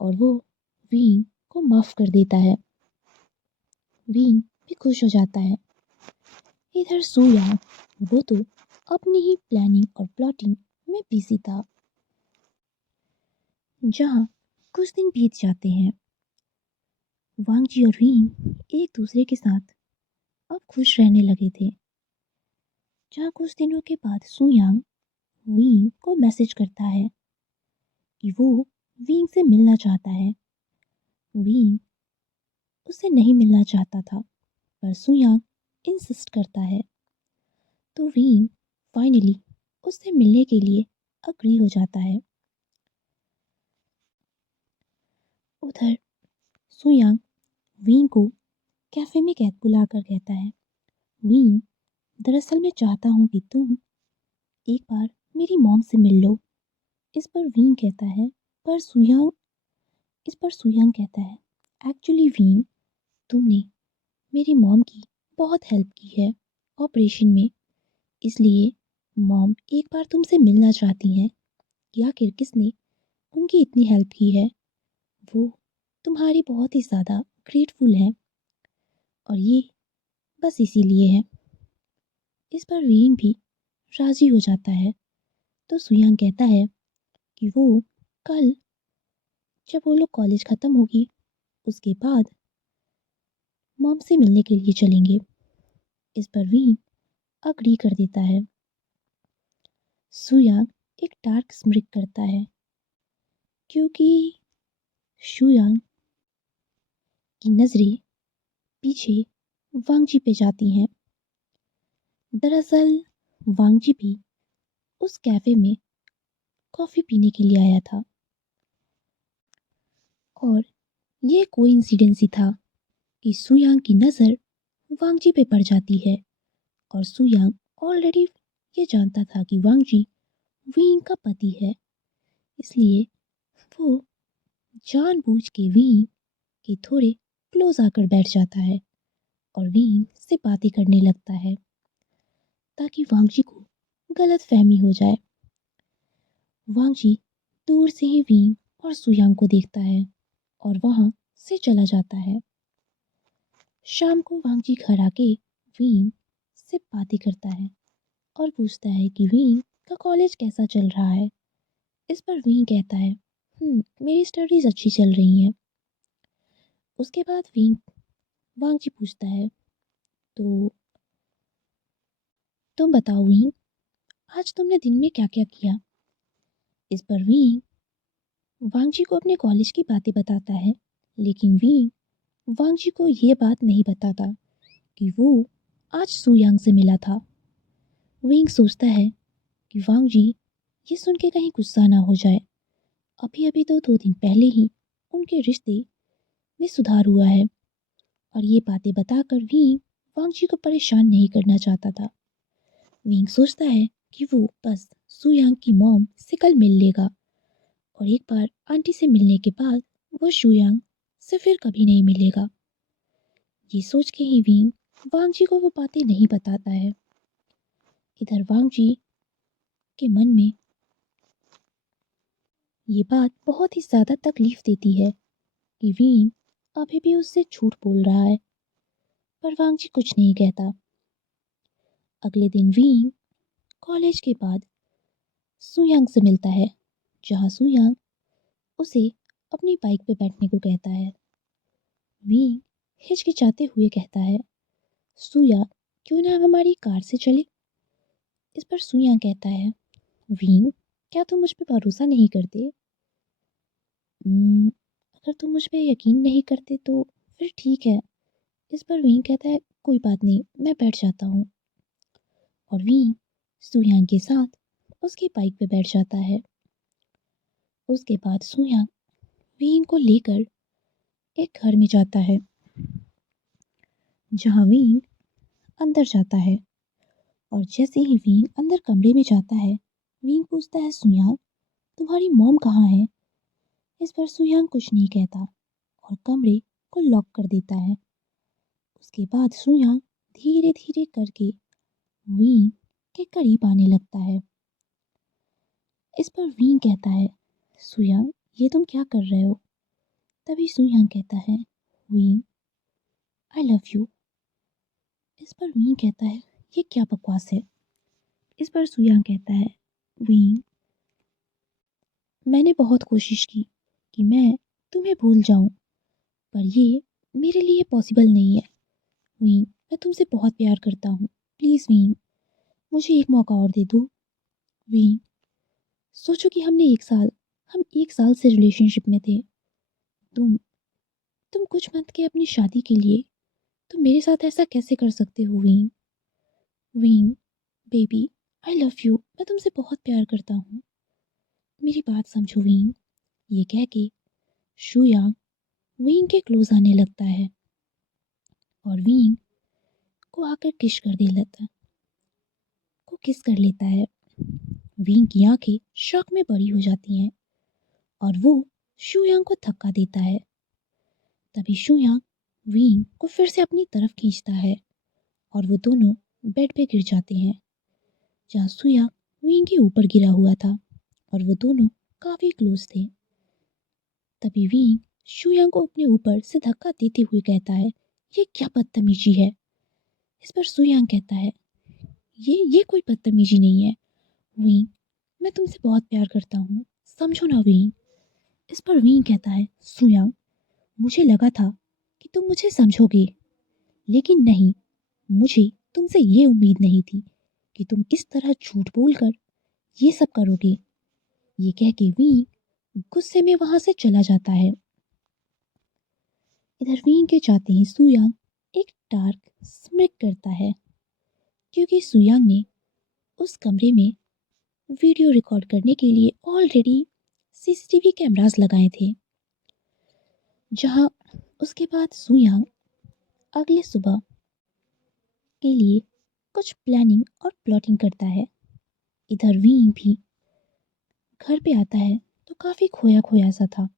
और वो विंग को माफ़ कर देता है। विंग भी खुश हो जाता है। इधर सुयांग वो तो अपनी ही प्लानिंग और प्लॉटिंग में बिजी था। जहाँ कुछ दिन बीत जाते हैं, वांगजी और विंग एक दूसरे के साथ अब खुश रहने लगे थे। जहाँ कुछ दिनों के बाद सुयांग विंग को मैसेज करता है कि वो विंग से मिलना चाहता है। विंग उससे नहीं मिलना चाहता था पर सुयांग इंसिस्ट करता है तो विंग फाइनली उससे मिलने के लिए अग्री हो जाता है। उधर सुयांग विंग को कैफे में बुलाकर कहता है, विंग दरअसल मैं चाहता हूँ कि तुम एक बार मेरी मॉम से मिल लो। इस पर विंग कहता है पर सुयांग इस पर सुयांग कहता है, एक्चुअली विंग तुमने मेरी मॉम की बहुत हेल्प की है ऑपरेशन में, इसलिए मॉम एक बार तुमसे मिलना चाहती हैं कि आखिर किसने उनकी इतनी हेल्प की है। वो तुम्हारी बहुत ही ज़्यादा ग्रेटफुल है और ये बस इसीलिए है। इस पर विंग भी राज़ी हो जाता है तो सुयांग कहता है कि वो कल जब वो लोग कॉलेज ख़त्म होगी उसके बाद मॉम से मिलने के लिए चलेंगे। इस पर विंग अग्री कर देता है। सुयांग एक डार्क स्मृति करता है क्योंकि शुयांग की नज़रें पीछे वांगजी पे जाती हैं। दरअसल वांगजी भी उस कैफे में कॉफ़ी पीने के लिए आया था और ये कोइंसिडेंस ही था कि सुयांग की नज़र वांगजी पे पड़ जाती है और सुयांग ऑलरेडी ये जानता था कि वांगजी विंग का पति है, इसलिए वो जानबूझ के विंग के थोड़े क्लोज आकर बैठ जाता है और विंग से बातें करने लगता है ताकि वांगजी को गलत फहमी हो जाए। वांगजी दूर से ही विंग और सुयांग को देखता है और वहां से चला जाता है। शाम को वांगजी घर आके विंग से बातें करता है और पूछता है कि विंग का कॉलेज कैसा चल रहा है। इस पर विंग कहता है, मेरी स्टडीज अच्छी चल रही हैं। उसके बाद विंग वांगजी पूछता है, तो तुम बताओ विंग, आज तुमने दिन में क्या क्या किया। इस पर विंग वांगजी को अपने कॉलेज की बातें बताता है, लेकिन विंग वांगजी को ये बात नहीं बताता कि वो आज सुयांग से मिला था। विंग सोचता है कि वांग जी ये सुन के कहीं गुस्सा ना हो जाए। अभी अभी तो 2 दिन पहले ही उनके रिश्ते में सुधार हुआ है और ये बातें बताकर विंग वांग जी को परेशान नहीं करना चाहता था। विंग सोचता है कि वो बस सुयांग की मॉम से कल मिल लेगा और एक बार आंटी से मिलने के बाद वो शुयांग से फिर कभी नहीं मिलेगा। ये सोच के ही विंग वांग जी को वो बातें नहीं बताता है। इधर वांग जी के मन में ये बात बहुत ही ज़्यादा तकलीफ देती है कि विंग अभी भी उससे झूठ बोल रहा है, पर वांग जी कुछ नहीं कहता। अगले दिन विंग कॉलेज के बाद सुयांग से मिलता है, जहाँ सुयांग उसे अपनी बाइक पे बैठने को कहता है। विंग हिचकिचाते हुए कहता है, सुया क्यों ना हम हमारी कार से चले। इस पर सुयांग कहता है, विंग क्या तुम मुझ पे भरोसा नहीं करते? "हम्म, अगर तुम मुझ पे यकीन नहीं करते तो फिर ठीक है।" इस पर विंग कहता है, कोई बात नहीं, मैं बैठ जाता हूँ। और विंग सुयांग के साथ उसकी बाइक पे बैठ जाता है। उसके बाद सुयांग विंग को लेकर एक घर में जाता है, जहाँ विंग अंदर जाता है। और जैसे ही विंग अंदर कमरे में जाता है, विंग पूछता है, सुयांग तुम्हारी मॉम कहाँ है? इस पर सुयांग कुछ नहीं कहता और कमरे को लॉक कर देता है। उसके बाद सुयांग धीरे धीरे करके विंग के करीब आने लगता है। इस पर विंग कहता है, सुयांग ये तुम क्या कर रहे हो? तभी सुयांग कहता है, विंग आई लव यू। इस पर विंग कहता है, ये क्या बकवास है? इस पर सुयांग कहता है, विंग मैंने बहुत कोशिश की कि मैं तुम्हें भूल जाऊं, पर ये मेरे लिए पॉसिबल नहीं है। विंग मैं तुमसे बहुत प्यार करता हूँ, प्लीज़ विंग मुझे एक मौका और दे दो। विंग सोचो कि हम एक साल से रिलेशनशिप में थे। तुम तुम कुछ मंथ के अपनी शादी के लिए तुम मेरे साथ ऐसा कैसे कर सकते हो wing? Wing baby I love you, मैं तुमसे बहुत प्यार करता हूँ, मेरी बात समझो विंग। ये कह के शुयांग विंग के क्लोज आने लगता है और विंग को आकर किस कर लेता है। विंग की आंखें शॉक में बड़ी हो जाती हैं और वो शुयांग को धक्का देता है। तभी शुयांग विंग को फिर से अपनी तरफ खींचता है और वो दोनों बेड पे गिर जाते हैं, जहाँ शुयांग विंग के ऊपर गिरा हुआ था और वो दोनों काफी क्लोज थे। तभी विंग शुयांग को अपने ऊपर से धक्का देते हुए कहता है, ये क्या बदतमीजी है? इस पर शुयांग कहता है, ये कोई बदतमीजी नहीं है विंग, मैं तुमसे बहुत प्यार करता हूँ, समझो ना विंग। इस पर विंग कहता है, शुयांग मुझे लगा था कि तुम मुझे समझोगे, लेकिन नहीं, मुझे तुमसे ये उम्मीद नहीं थी कि तुम इस तरह झूठ बोलकर ये सब करोगे। ये कह के विंग गुस्से में वहां से चला जाता है। इधर विंग के जाते ही सुयांग एक डार्क स्मिक करता है, क्योंकि सुयांग ने उस कमरे में वीडियो रिकॉर्ड करने के लिए ऑलरेडी सीसीटीवी कैमरास लगाए थे। जहां उसके बाद सुयांग अगले सुबह के लिए कुछ प्लानिंग और प्लॉटिंग करता है। इधर विंग भी घर पे आता है तो काफी खोया खोया सा था।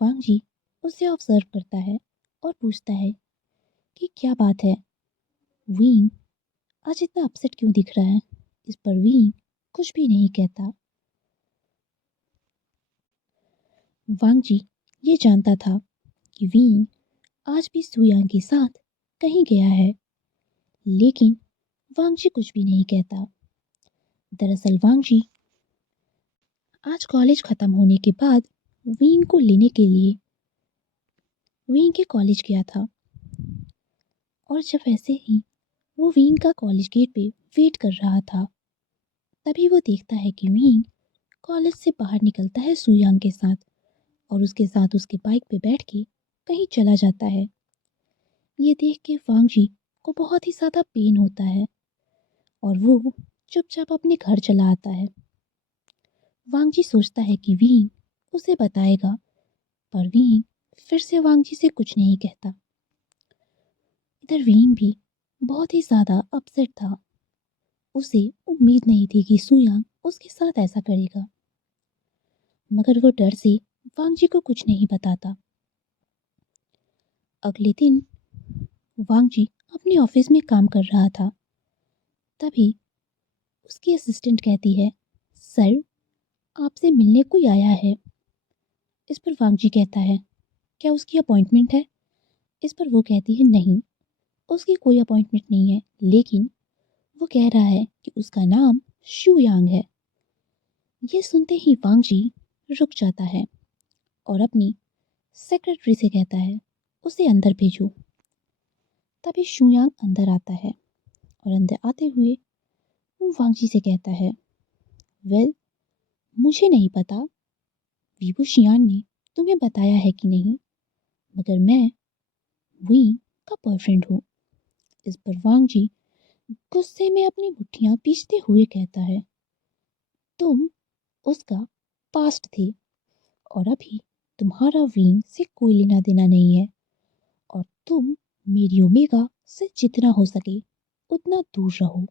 वांग जी उसे ऑब्जर्व करता है और पूछता है कि क्या बात है, विंग आज इतना अपसेट क्यों दिख रहा है? इस पर विंग कुछ भी नहीं कहता। वांग जी ये जानता था कि विंग आज भी सुयांग के साथ कहीं गया है, लेकिन वांग जी कुछ भी नहीं कहता। दरअसल वांग जी आज कॉलेज खत्म होने के बाद विंग को लेने के लिए विंग के कॉलेज गया था और जब वैसे ही वो विंग का कॉलेज गेट पे वेट कर रहा था, तभी वो देखता है कि विंग कॉलेज से बाहर निकलता है सुयांग के साथ और उसके साथ उसके बाइक पे बैठ के कहीं चला जाता है। ये देख के वांग जी को बहुत ही ज़्यादा पेन होता है और वो चुपचाप अपने घर चला आता है। वांगजी सोचता है कि वीन उसे बताएगा, पर वीन फिर से वांगजी से कुछ नहीं कहता। इधर वीन भी बहुत ही ज़्यादा अपसेट था। उसे उम्मीद नहीं थी कि सुयांग उसके साथ ऐसा करेगा, मगर वो डर से वांगजी को कुछ नहीं बताता। अगले दिन वांगजी अपने ऑफिस में काम कर रहा था। तभी उसकी असिस्टेंट कहती है, सर, आपसे मिलने कोई आया है। इस पर वांगजी कहता है, क्या उसकी अपॉइंटमेंट है? इस पर वो कहती है, नहीं, उसकी कोई अपॉइंटमेंट नहीं है, लेकिन वो कह रहा है कि उसका नाम शू यांग है। ये सुनते ही वांगजी रुक जाता है और अपनी सेक्रेटरी से कहता है, उसे अंदर भेजो। तभी शू यांग अंदर आता है और अंदर आते हुए वो वांगजी से कहता है, वेल, मुझे नहीं पता वीबू शियान ने तुम्हें बताया है कि नहीं, मगर मैं वी का बॉयफ्रेंड हूँ। इस पर वांगजी गुस्से में अपनी मुट्ठियां पीसते हुए कहता है, तुम उसका पास्ट थे और अभी तुम्हारा वीन से कोई लेना देना नहीं है और तुम मेरी ओमेगा से जितना हो सके उतना दूर रहो।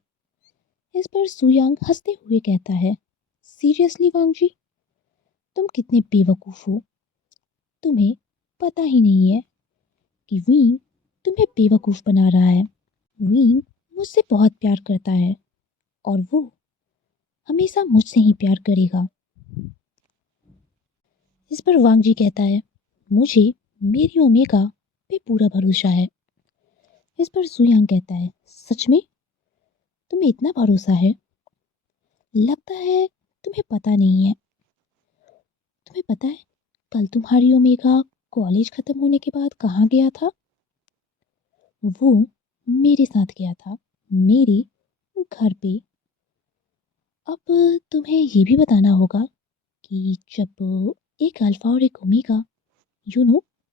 इस पर सुयांग हंसते हुए कहता है, सीरियसली वांगजी, तुम कितने बेवकूफ हो। तुम्हें पता ही नहीं है कि वीन तुम्हें बेवकूफ बना रहा है। वीन मुझसे बहुत प्यार करता है और वो हमेशा मुझसे ही प्यार करेगा। इस पर वांगजी कहता है, मुझे मेरी ओमेगा पे पूरा भरोसा है। इस पर सुयांग कहता है, सच में तुम्हें इतना भरोसा है? लगता है तुम्हें पता नहीं है। तुम्हें पता है कल तुम्हारी ओमेगा कॉलेज खत्म होने के बाद कहाँ गया था? वो मेरे साथ गया था, मेरे घर पे। अब तुम्हें ये भी बताना होगा कि जब एक अल्फा और एक ओमेगा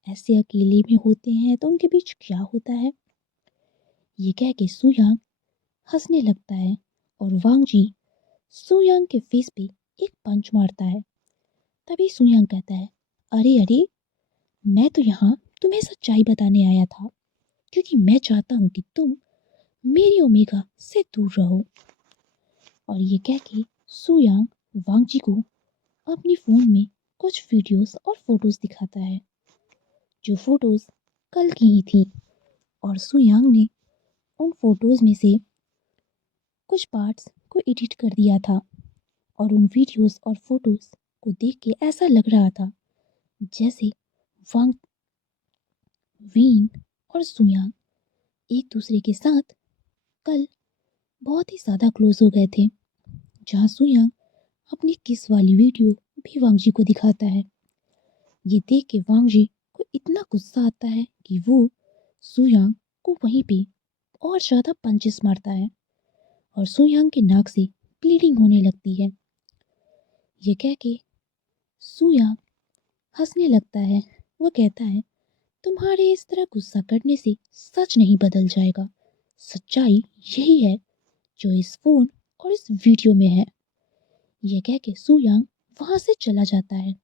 ऐसे अकेले में होते हैं तो उनके बीच क्या होता है। ये कह के सुयांग हंसने लगता है और वांगजी सुयांग के फेस पे एक पंच मारता है। तभी सुयांग कहता है, अरे अरे, मैं तो यहाँ तुम्हें सच्चाई बताने आया था, क्योंकि मैं चाहता हूँ कि तुम मेरी ओमेगा से दूर रहो। और ये कह के सुयांग वांगजी को अपनी फोन में कुछ वीडियोस और फोटोज दिखाता है, जो फोटोज कल की ही थी। और सुयांग ने उन फोटोज में से कुछ पार्ट्स को एडिट कर दिया था और उन वीडियोस और फोटोज को देख के ऐसा लग रहा था जैसे वांग वीन और सुयांग एक दूसरे के साथ कल बहुत ही ज़्यादा क्लोज हो गए थे। जहाँ सुयांग अपनी किस वाली वीडियो भी वांगजी को दिखाता है। ये देख के वांगजी को इतना गुस्सा आता है कि वो सुयांग को वहीं पे और ज़्यादा पंचेस मारता है और सुयांग के नाक से ब्लीडिंग होने लगती है। ये कह के सुयांग हंसने लगता है। वो कहता है, तुम्हारे इस तरह गुस्सा करने से सच नहीं बदल जाएगा। सच्चाई यही है जो इस फोन और इस वीडियो में है। ये कह के सुयांग वहां से चला जाता है।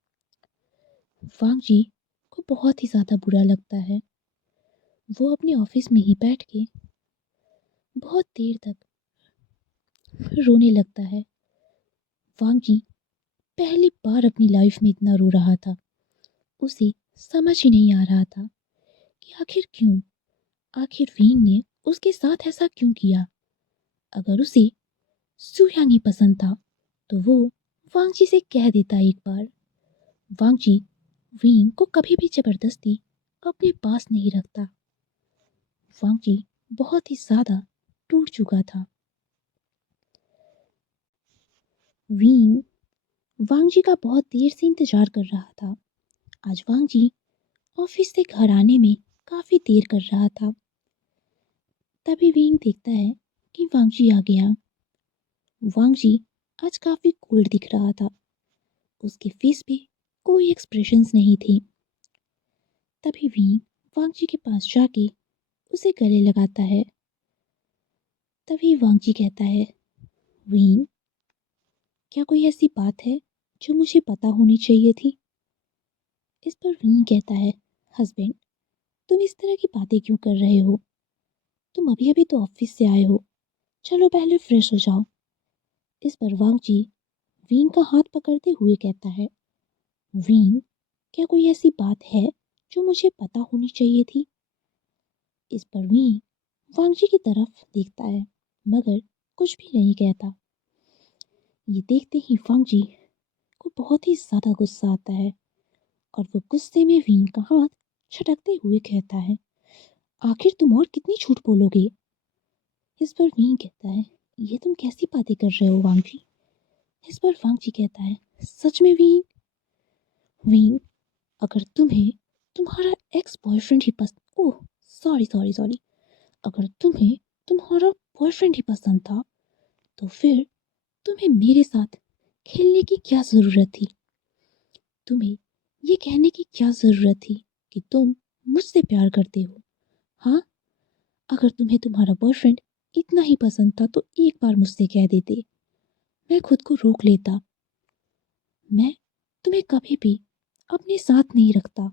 वांग जी को बहुत ही ज्यादा बुरा लगता है। वो अपने ऑफिस में ही बैठ के बहुत देर तक रोने लगता है। वांग जी पहली बार अपनी लाइफ में इतना रो रहा था। उसे समझ ही नहीं आ रहा था कि आखिर क्यों, आखिर वीन ने उसके साथ ऐसा क्यों किया। अगर उसे सुयांग ही पसंद था तो वो वांगजी से कह देता एक बार। वांगजी वीन को कभी भी जबरदस्ती अपने पास नहीं रखता। वांगजी बहुत ही ज्यादा टूट चुका था। वीन वांगजी का बहुत देर से इंतजार कर रहा था। आज वांगजी ऑफिस से घर आने में काफी देर कर रहा था। तभी वीन देखता है कि वांगजी आ गया। वांगजी आज काफी कोल्ड दिख रहा था। उसके फेस पे कोई एक्सप्रेशंस नहीं थे। तभी वीन वांगजी के पास जाके उसे गले लगाता है तभी वांगजी कहता है, वीन, क्या कोई ऐसी बात है जो मुझे पता होनी चाहिए थी? इस पर वीन कहता है, हस्बैंड, तुम इस तरह की बातें क्यों कर रहे हो? तुम अभी अभी तो ऑफिस से आए हो, चलो पहले फ्रेश हो जाओ। इस पर वांगजी वीन का हाथ पकड़ते हुए कहता है, वीन, क्या कोई ऐसी बात है जो मुझे पता होनी चाहिए थी? इस पर वीन वांगजी की तरफ देखता है मगर कुछ भी नहीं कहता। ये देखते ही वांगजी को बहुत ही ज्यादा गुस्सा आता है और वो गुस्से में वीन का हाथ झटकते हुए कहता है, आखिर तुम और कितनी झूठ बोलोगे? इस पर वीन कहता है, ये तुम कैसी बातें कर रहे हो वांगजी? इस पर वांगजी कहता है, सच में वीन? वीन, अगर तुम्हें तुम्हारा एक्स बॉयफ्रेंड ही पसंद, ओह सॉरी सॉरी सॉरी, अगर तुम्हें तुम्हारा बॉयफ्रेंड ही पसंद था तो फिर तुम्हें मेरे साथ खेलने की क्या ज़रूरत थी? तुम्हें ये कहने की क्या ज़रूरत थी कि तुम मुझसे प्यार करते हो? हाँ, अगर तुम्हें तुम्हारा बॉयफ्रेंड इतना ही पसंद था तो एक बार मुझसे कह देते, मैं खुद को रोक लेता। मैं तुम्हें कभी भी अपने साथ नहीं रखता।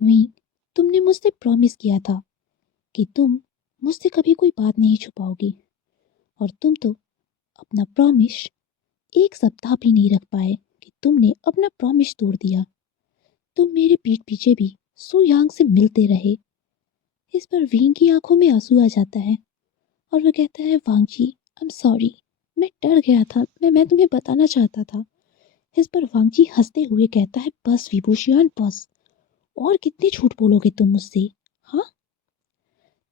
वी, तुमने मुझसे प्रॉमिस किया था कि तुम मुझसे कभी कोई बात नहीं छुपाओगी और तुम तो अपना प्रॉमिस एक सप्ताह भी नहीं रख पाए कि तुमने अपना प्रॉमिस तोड़ दिया। तुम मेरे पीठ पीछे भी सू यांग से मिलते रहे। इस पर वींग की आंखों में आंसू आ जाता है और वह कहता है, वांग जी, आई एम सॉरी, मैं डर गया था, मैं तुम्हें बताना चाहता था। इस पर वांग जी हंसते हुए कहता है, बस विभूषियान बस, और कितने झूठ बोलोगे तुम मुझसे? हाँ,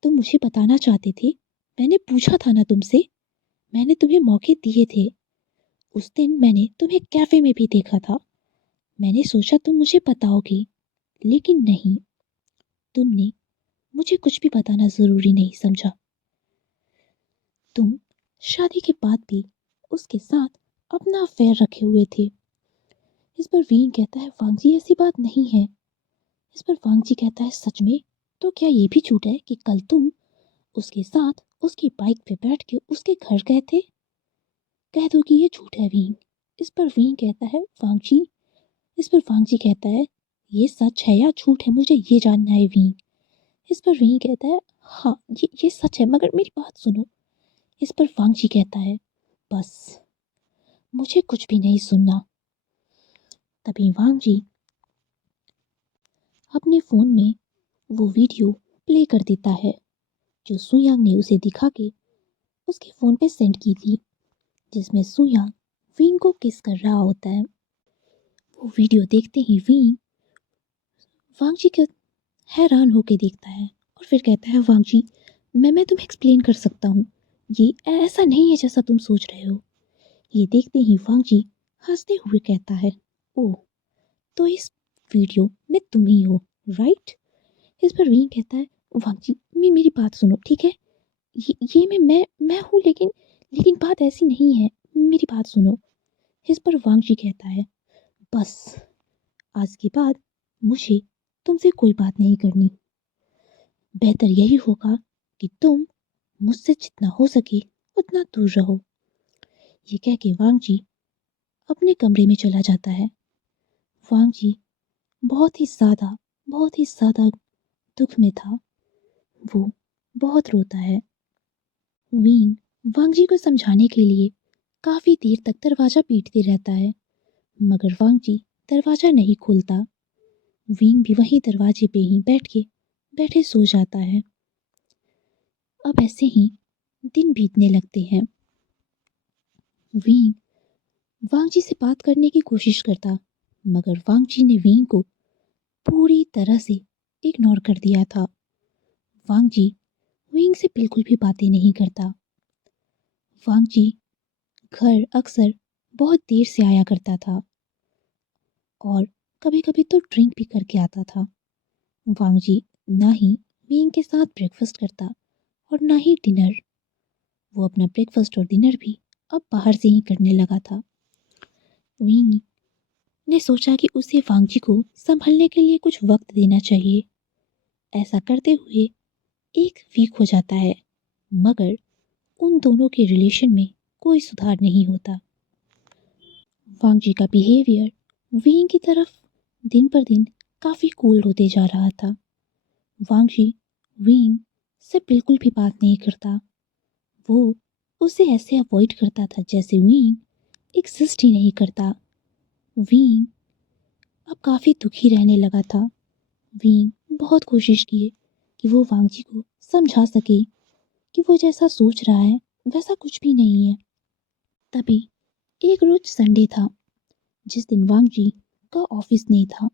तुम मुझे बताना चाहते थे, मैंने पूछा था ना तुमसे, मैंने तुम्हें मौके दिए थे। उस दिन मैंने तुम्हें कैफे में भी देखा था, मैंने सोचा तुम मुझे बताओगी, लेकिन नहीं, तुमने मुझे कुछ भी बताना जरूरी नहीं समझा। तुम शादी के बाद भी उसके साथ अपना अफेयर रखे हुए थे। इस पर वीन कहता है, वांगजी ऐसी बात नहीं है। इस पर वांगजी कहता है, सच में? तो क्या ये भी झूठ है कि कल तुम उसके साथ उसकी बाइक पे बैठ के उसके घर गए थे? कह दो कि ये झूठ है वीन। इस पर वीन कहता है, वांगजी। इस पर वांगजी कहता है, ये सच है या झूठ है, मुझे ये जानना है वीन। इस पर वीन कहता है, हाँ ये सच है, मगर मेरी बात सुनो। इस पर वांगजी कहता है, बस मुझे कुछ भी नहीं सुनना। तभी वांगजी अपने फ़ोन में वो वीडियो प्ले कर देता है जो सुयांग ने उसे दिखा के उसके फ़ोन पे सेंड की थी, जिसमें सुयांग वीन को किस कर रहा होता है। वो वीडियो देखते ही वीन वांगजी को हैरान होके देखता है और फिर कहता है, वांगजी, मैं तुम्हें एक्सप्लेन कर सकता हूँ, ये ऐसा नहीं है जैसा तुम सोच रहे हो। ये देखते ही वांगजी हंसते हुए कहता है, ओह, तो इस वीडियो में तुम ही हो, राइट? इस पर वीन कहता है, वांगजी, मेरी बात सुनो, ठीक है? ये मैं हूँ, लेकिन लेकिन बात ऐसी नहीं है, मेरी बात सुनो। इस पर वांगजी कहता है, बस आज के बाद मुझे तुमसे कोई बात नहीं करनी। बेहतर यही होगा कि तुम मुझसे जितना हो सके उतना दूर रहो। ये कह के वांगजी अपने कमरे में चला जाता है। वांगजी बहुत ही ज्यादा दुख में था। वो बहुत रोता है। वीन वांगजी को समझाने के लिए काफी देर तक दरवाजा पीटते रहता है, मगर वांगजी दरवाजा नहीं खोलता। वीन भी वहीं दरवाजे पे ही बैठे सो जाता है। अब ऐसे ही दिन बीतने लगते हैं। वीन वांगजी से बात करने की कोशिश करता, मगर वांगजी ने वीन को पूरी तरह से इग्नोर कर दिया था। वांगजी वीन से बिल्कुल भी बातें नहीं करता। वांगजी घर अक्सर बहुत देर से आया करता था और कभी-कभी तो ड्रिंक भी करके आता था। वांगजी ना ही वींग के साथ ब्रेकफास्ट करता और ना ही डिनर। वो अपना ब्रेकफास्ट और डिनर भी अब बाहर से ही करने लगा था। वींग ने सोचा कि उसे वांगजी को संभलने के लिए कुछ वक्त देना चाहिए। ऐसा करते हुए एक वीक हो जाता है, मगर उन दोनों के रिलेशन में कोई सुधार नहीं होता। वांग जी का बिहेवियर वीइंग की तरफ दिन पर दिन काफ़ी कोल्ड होते जा रहा था। वांग जी वीइंग से बिल्कुल भी बात नहीं करता। वो उसे ऐसे अवॉइड करता था जैसे वीइंग एक्सिस्ट ही नहीं करता। वीइंग अब काफ़ी दुखी रहने लगा था। वीइंग बहुत कोशिश किए कि वो वांग जी को समझा सके कि वो जैसा सोच रहा है वैसा कुछ भी नहीं है। तभी एक रोज संडे था जिस दिन वांग जी का ऑफिस नहीं था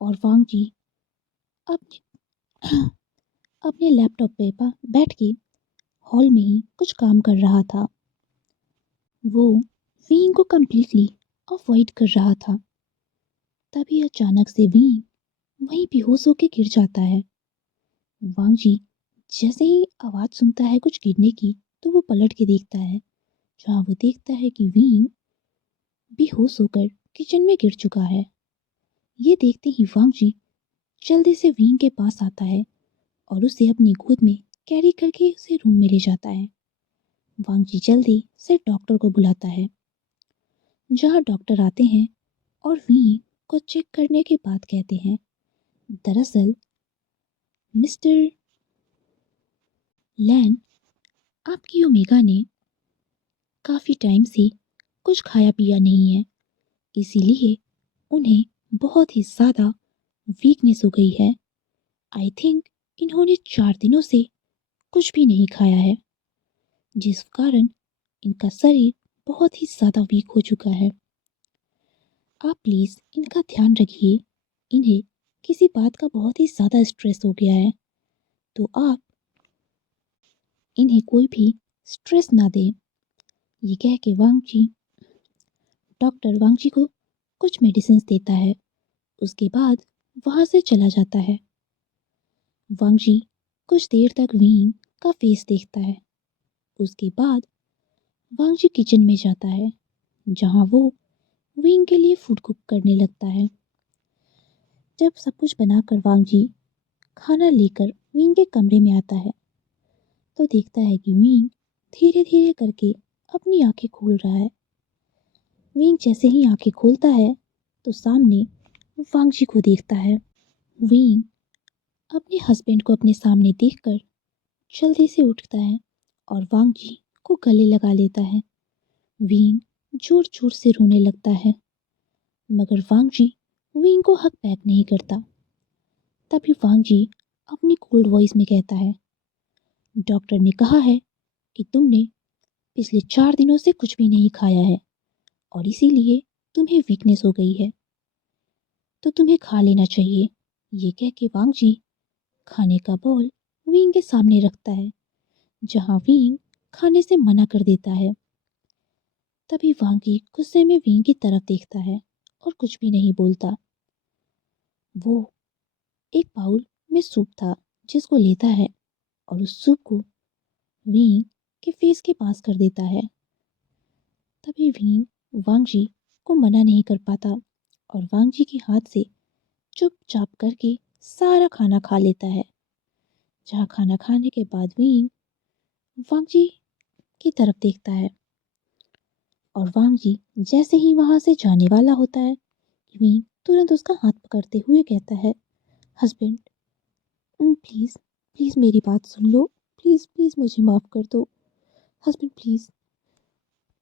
और वांग जी अपने अपने लैपटॉप पे बैठ के हॉल में ही कुछ काम कर रहा था। वो वीइंग को कम्प्लीटली अवॉइड कर रहा था। तभी अचानक से वीइंग वहीं बेहोश होके गिर जाता है। वांग जी जैसे ही आवाज सुनता है कुछ गिरने की तो वो पलट के देखता है, जहाँ वो देखता है कि वीइंग बेहोश होकर किचन में गिर चुका है। ये देखते ही वांग जी जल्दी से वीइंग के पास आता है और उसे अपनी गोद में कैरी करके उसे रूम में ले जाता है। वांग जी जल्दी से डॉक्टर को बुलाता है, जहाँ डॉक्टर आते हैं और वीइंग को चेक करने के बाद कहते हैं, दरअसल मिस्टर लैन, आपकी ओमेगा ने काफ़ी टाइम से कुछ खाया पिया नहीं है, इसीलिए उन्हें बहुत ही ज़्यादा वीकनेस हो गई है। आई थिंक इन्होंने 4 दिनों से कुछ भी नहीं खाया है, जिस कारण इनका शरीर बहुत ही ज़्यादा वीक हो चुका है। आप प्लीज़ इनका ध्यान रखिए। इन्हें किसी बात का बहुत ही ज़्यादा स्ट्रेस हो गया है, तो आप इन्हें कोई भी स्ट्रेस ना दें। ये कह के वांग जी डॉक्टर वांग जी को कुछ मेडिसिन देता है। उसके बाद वहाँ से चला जाता है। वांग जी कुछ देर तक वीइंग का फेस देखता है। उसके बाद वांग जी किचन में जाता है, जहाँ वो वीइंग के लिए फूड कुक करने लगता है। जब सब कुछ बनाकर वांग जी खाना लेकर वीइंग के कमरे में आता है तो देखता है कि वीइंग धीरे धीरे करके अपनी आंखें खोल रहा है। वीइंग जैसे ही आंखें खोलता है तो सामने वांग जी को देखता है। वीइंग अपने हस्बैंड को अपने सामने देखकर जल्दी से उठता है और वांग जी को गले लगा लेता है। वीइंग जोर जोर से रोने लगता है, मगर वांग जी वीइंग को हक बैक नहीं करता। तभी वांग जी अपनी कोल्ड वॉइस में कहता है, डॉक्टर ने कहा है कि तुमने पिछले 4 दिनों से कुछ भी नहीं खाया है और इसीलिए तुम्हें वीकनेस हो गई है, तो तुम्हें खा लेना चाहिए। ये कह के वांग जी खाने का बॉल वीइंग के सामने रखता है, जहाँ वीइंग खाने से मना कर देता है। तभी वांग जी गुस्से में वीइंग की तरफ देखता है और कुछ भी नहीं बोलता। वो एक बाउल में सूप था जिसको लेता है और उस सूप को वीइंग के फेस के पास कर देता है। तभी वीइंग वांग जी को मना नहीं कर पाता और वांग जी के हाथ से चुपचाप करके सारा खाना खा लेता है। जहाँ खाना खाने के बाद वीइंग वांग जी की तरफ देखता है और वांग जी जैसे ही वहां से जाने वाला होता है, वीइंग तुरंत उसका हाथ पकड़ते हुए कहता है, हस्बैंड, प्लीज़ प्लीज़ मेरी बात सुन लो। प्लीज़ प्लीज़ मुझे माफ़ कर दो। हस्बैंड प्लीज़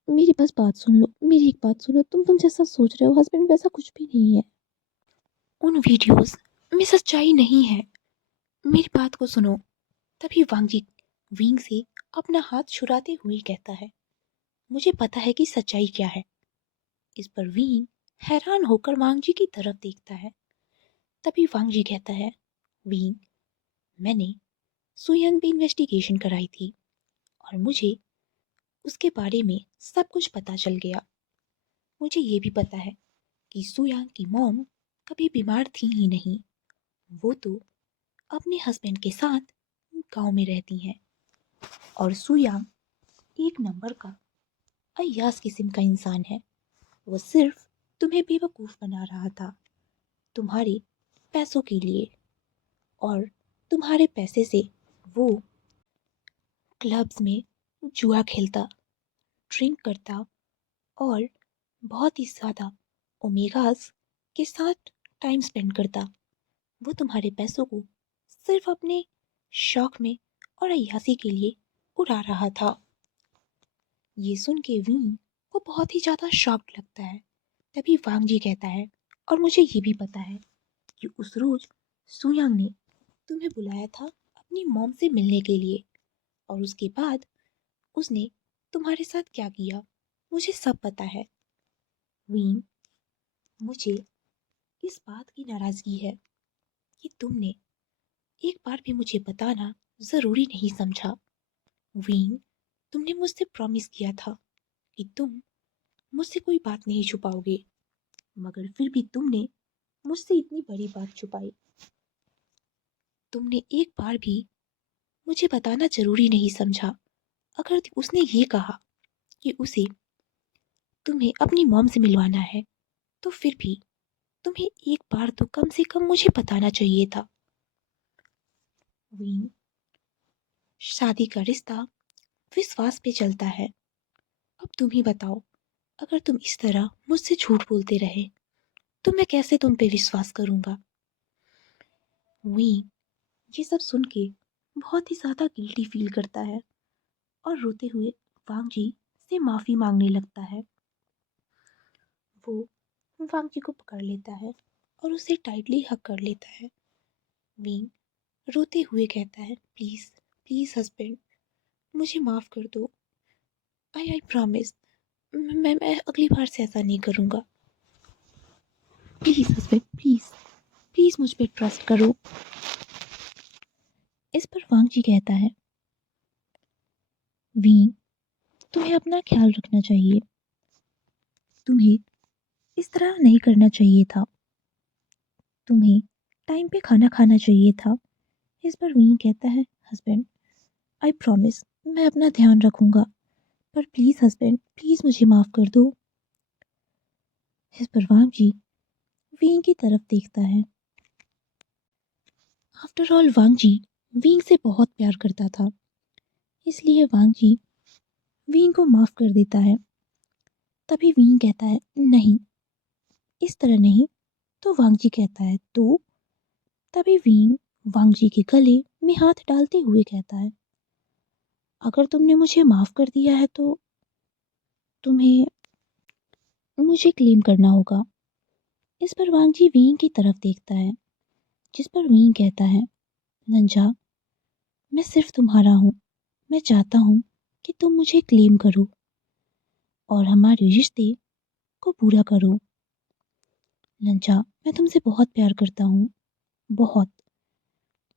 मेरी बस बात सुन लो। मेरी एक बात सुनो, तुम जैसा सोच रहे हो हस्बैंड वैसा कुछ भी नहीं है। उन वीडियोस में सच्चाई नहीं है। मेरी बात को सुनो। तभी वांग जी वीइंग से अपना हाथ छुड़ाते हुए कहता है, मुझे पता है कि सच्चाई क्या है। इस पर वीइंग हैरान होकर वांग जी की तरफ देखता है। तभी वांग जी कहता है, वीइंग, मैंने सुयंग पे इन्वेस्टिगेशन कराई थी और मुझे उसके बारे में सब कुछ पता चल गया। मुझे ये भी पता है कि सुयांग की मॉम कभी बीमार थी ही नहीं। वो तो अपने हस्बैंड के साथ गांव में रहती हैं और सुयांग एक नंबर का अय्यास किस्म का इंसान है। वो सिर्फ तुम्हें बेवकूफ़ बना रहा था, तुम्हारे पैसों के लिए, और तुम्हारे पैसे से वो क्लब्स में जुआ खेलता, ड्रिंक करता और बहुत ही ज़्यादा ओमेगास के साथ टाइम स्पेंड करता। वो तुम्हारे पैसों को सिर्फ अपने शौक में और अय्यासी के लिए उड़ा रहा था। ये सुन के वीन को बहुत ही ज़्यादा शॉक्ड लगता है। तभी वांग जी कहता है, और मुझे ये भी पता है कि उस रोज सुयांग ने तुम्हें बुलाया था अपनी मॉम से मिलने के लिए, और उसके बाद उसने तुम्हारे साथ क्या किया मुझे सब पता है। वीन, मुझे इस बात की नाराज़गी है कि तुमने एक बार भी मुझे बताना ज़रूरी नहीं समझा। वीन, तुमने मुझसे प्रॉमिस किया था कि तुम मुझसे कोई बात नहीं छुपाओगे, मगर फिर भी तुमने मुझसे इतनी बड़ी बात छुपाई। तुमने एक बार भी मुझे बताना ज़रूरी नहीं समझा। अगर उसने ये कहा कि उसे तुम्हें अपनी मॉम से मिलवाना है, तो फिर भी तुम्हें एक बार तो कम से कम मुझे बताना चाहिए था। वीन, शादी का रिश्ता विश्वास पे चलता है। अब तुम ही बताओ, अगर तुम इस तरह मुझसे झूठ बोलते रहे तो मैं कैसे तुम पे विश्वास करूंगा। वीन ये सब सुन के बहुत ही ज़्यादा गिल्टी फील करता है और रोते हुए वांग जी से माफ़ी मांगने लगता है। वो वांग जी को पकड़ लेता है और उसे टाइटली हग कर लेता है। वीन रोते हुए कहता है, प्लीज़ प्लीज़ हस्बैंड, मुझे माफ़ कर दो। आई प्रॉमिस, मैं अगली बार से ऐसा नहीं करूँगा। प्लीज़ हस्बैंड, प्लीज़ प्लीज़ मुझ पे ट्रस्ट करो। इस पर वांग जी कहता है, वीन तुम्हें अपना ख्याल रखना चाहिए, तुम्हें इस तरह नहीं करना चाहिए था, तुम्हें टाइम पे खाना खाना चाहिए था। इस पर वीन कहता है, हस्बैंड आई प्रॉमिस, मैं अपना ध्यान रखूंगा, पर प्लीज़ हस्बैंड प्लीज़ मुझे माफ़ कर दो। इस पर वांग जी वीन की तरफ देखता है। आफ्टर ऑल वांग जी वीन से बहुत प्यार करता था, इसलिए वांग जी वीन को माफ़ कर देता है। तभी वीन कहता है, नहीं इस तरह नहीं। तो वांग जी कहता है, तो तभी वीन वांग जी के गले में हाथ डालते हुए कहता है, अगर तुमने मुझे माफ़ कर दिया है तो तुम्हें मुझे क्लेम करना होगा। इस पर वांग जी वीन की तरफ देखता है, जिस पर वीन कहता है, नंजा मैं सिर्फ तुम्हारा हूँ, मैं चाहता हूँ कि तुम मुझे क्लेम करो और हमारे रिश्ते को पूरा करो। नंजा मैं तुमसे बहुत प्यार करता हूँ, बहुत,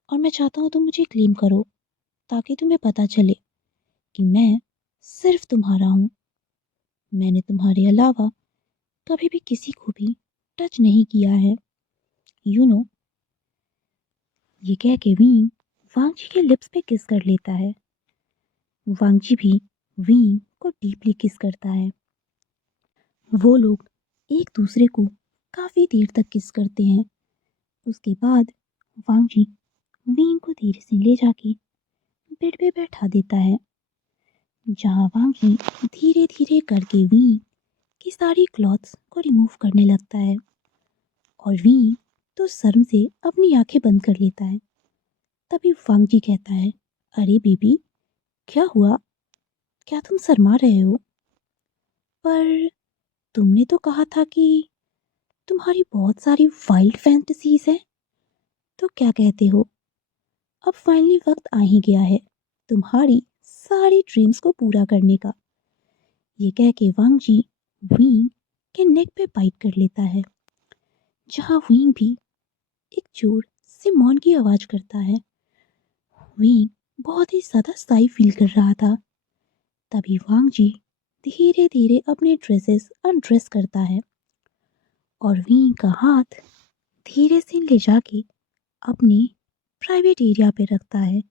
और मैं चाहता हूँ तुम मुझे क्लेम करो ताकि तुम्हें पता चले कि मैं सिर्फ तुम्हारा हूँ। मैंने तुम्हारे अलावा कभी भी किसी को भी टच नहीं किया है। You know. ये कह के वीन वांगजी के लिप्स पे किस कर लेता है। वांगजी भी वीन को डीपली किस करता है। वो लोग एक दूसरे को काफी देर तक किस करते हैं। उसके बाद वांगजी वीन को धीरे से ले जाके बेड पे बैठा देता है, जहाँ वांगजी धीरे धीरे करके वीन की सारी क्लॉथ्स को रिमूव करने लगता है और वीन तो शर्म से अपनी आंखें बंद कर लेता है। तभी वांगजी कहता है, अरे बेबी क्या हुआ, क्या तुम शर्मा रहे हो? पर तुमने तो कहा था कि तुम्हारी बहुत सारी वाइल्ड फैंटेसीज हैं, तो क्या कहते हो, अब फाइनली वक्त आ ही गया है तुम्हारी सारी ड्रीम्स को पूरा करने का। ये कह के वांग जी विंग के नेक पे बाइट कर लेता है, जहाँ विंग भी एक जोर से मौन की आवाज करता है। विंग बहुत ही ज्यादा साई फील कर रहा था। तभी वांग जी धीरे धीरे अपने ड्रेसेस अनड्रेस करता है और विंग का हाथ धीरे से ले जाके अपने प्राइवेट एरिया पे रखता है।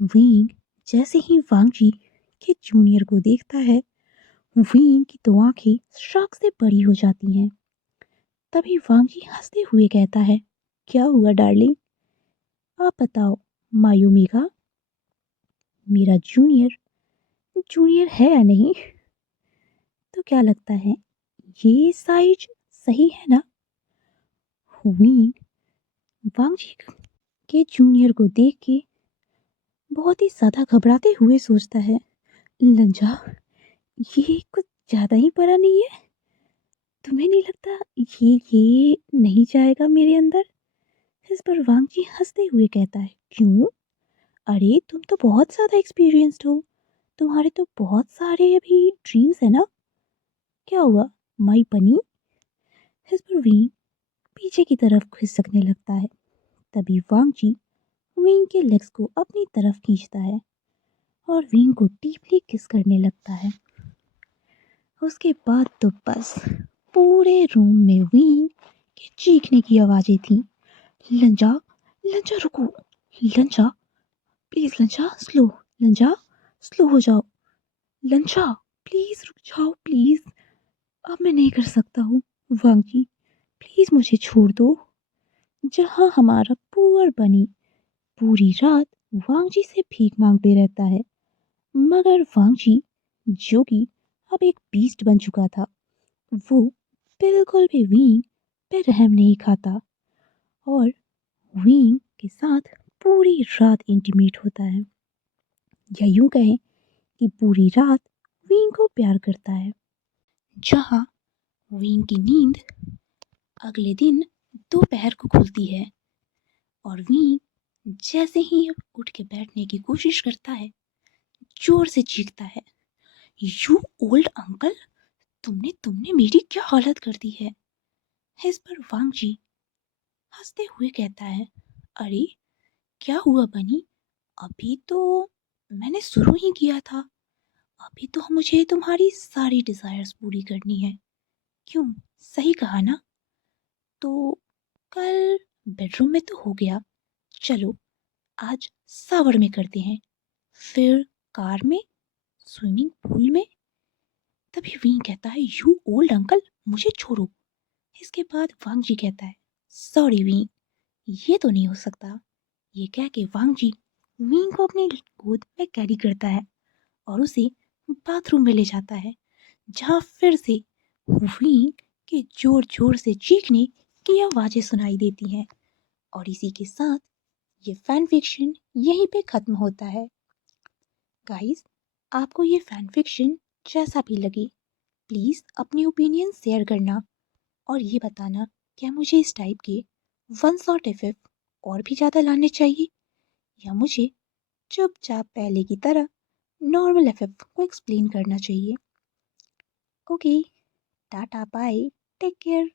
विंग जैसे ही वांग जी के जूनियर को देखता है, विंग की तो आंखें शौक से बड़ी हो जाती हैं। तभी वांग जी हंसते हुए कहता है, क्या हुआ डार्लिंग, आप बताओ मायूमी का। मेरा जूनियर जूनियर है या नहीं? तो क्या लगता है, ये साइज सही है ना? विंग वांगजी के जूनियर को देख के बहुत ही ज्यादा घबराते हुए सोचता है, लंजा, ये कुछ ज्यादा ही बड़ा नहीं है? तुम्हें नहीं लगता ये नहीं जाएगा मेरे अंदर? इस पर वांगजी हंसते हुए कहता है, क्यों? अरे तुम तो बहुत ज्यादा एक्सपीरियंस्ड हो, तुम्हारे तो बहुत सारे अभी ड्रीम्स है ना? क्या हुआ, माई बनी? इस पर विंग पीछे की तरफ खिसकने लगता है। तभी वांगजी विंग के लेग्स को अपनी तरफ खींचता है और विंग को डीपली किस करने लगता है। उसके बाद तो बस पूरे रूम में विंग के चीखने की आवाजें थी। लंजा, लंजा रुको, लंजा, प्लीज लंजा स्लो, लंजा स्लो हो जाओ, लंजा प्लीज रुक जाओ प्लीज, अब मैं नहीं कर सकता हूँ, वांगी प्लीज मुझे छोड़ दो। जहाँ हमारा पुअर बनी पूरी रात वांगजी से भीख मांगते रहता है, मगर वांगजी, जो कि अब एक बीस्ट बन चुका था, वो बिल्कुल भी वींग पे रहम नहीं खाता और वींग के साथ पूरी रात इंटीमेट होता है, या यूं कहें कि पूरी रात वींग को प्यार करता है। जहाँ वींग की नींद अगले दिन दोपहर को खुलती है और वींग जैसे ही उठ के बैठने की कोशिश करता है, जोर से चीखता है, यू ओल्ड अंकल, तुमने तुमने मेरी क्या हालत कर दी है? इस पर वांग जी हंसते हुए कहता है, अरे क्या हुआ बनी, अभी तो मैंने शुरू ही किया था, अभी तो मुझे तुम्हारी सारी डिजायर्स पूरी करनी है। क्यों, सही कहा ना? तो कल बेडरूम में तो हो गया, चलो आज सावर में करते हैं, फिर कार में, स्विमिंग पूल में। तभी वीं कहता है, यू ओल्ड अंकल, मुझे छोड़ो। इसके बाद वांग जी कहता है, सॉरी वीं, ये तो नहीं हो सकता। ये कह के वांग जी वीं को अपनी गोद में कैरी करता है और उसे बाथरूम में ले जाता है, जहाँ फिर से वीं के जोर जोर से चीखने की आवाजें सुनाई देती हैं। और इसी के साथ ये फैन फिक्शन यहीं पे खत्म होता है। गाइस, आपको ये फैन फिक्शन जैसा भी लगे, प्लीज़ अपनी ओपिनियन शेयर करना और ये बताना, क्या मुझे इस टाइप के वन शॉट एफएफ और भी ज़्यादा लाने चाहिए, या मुझे चुपचाप पहले की तरह नॉर्मल एफएफ को एक्सप्लेन करना चाहिए। Okay, ta-ta bye, take care.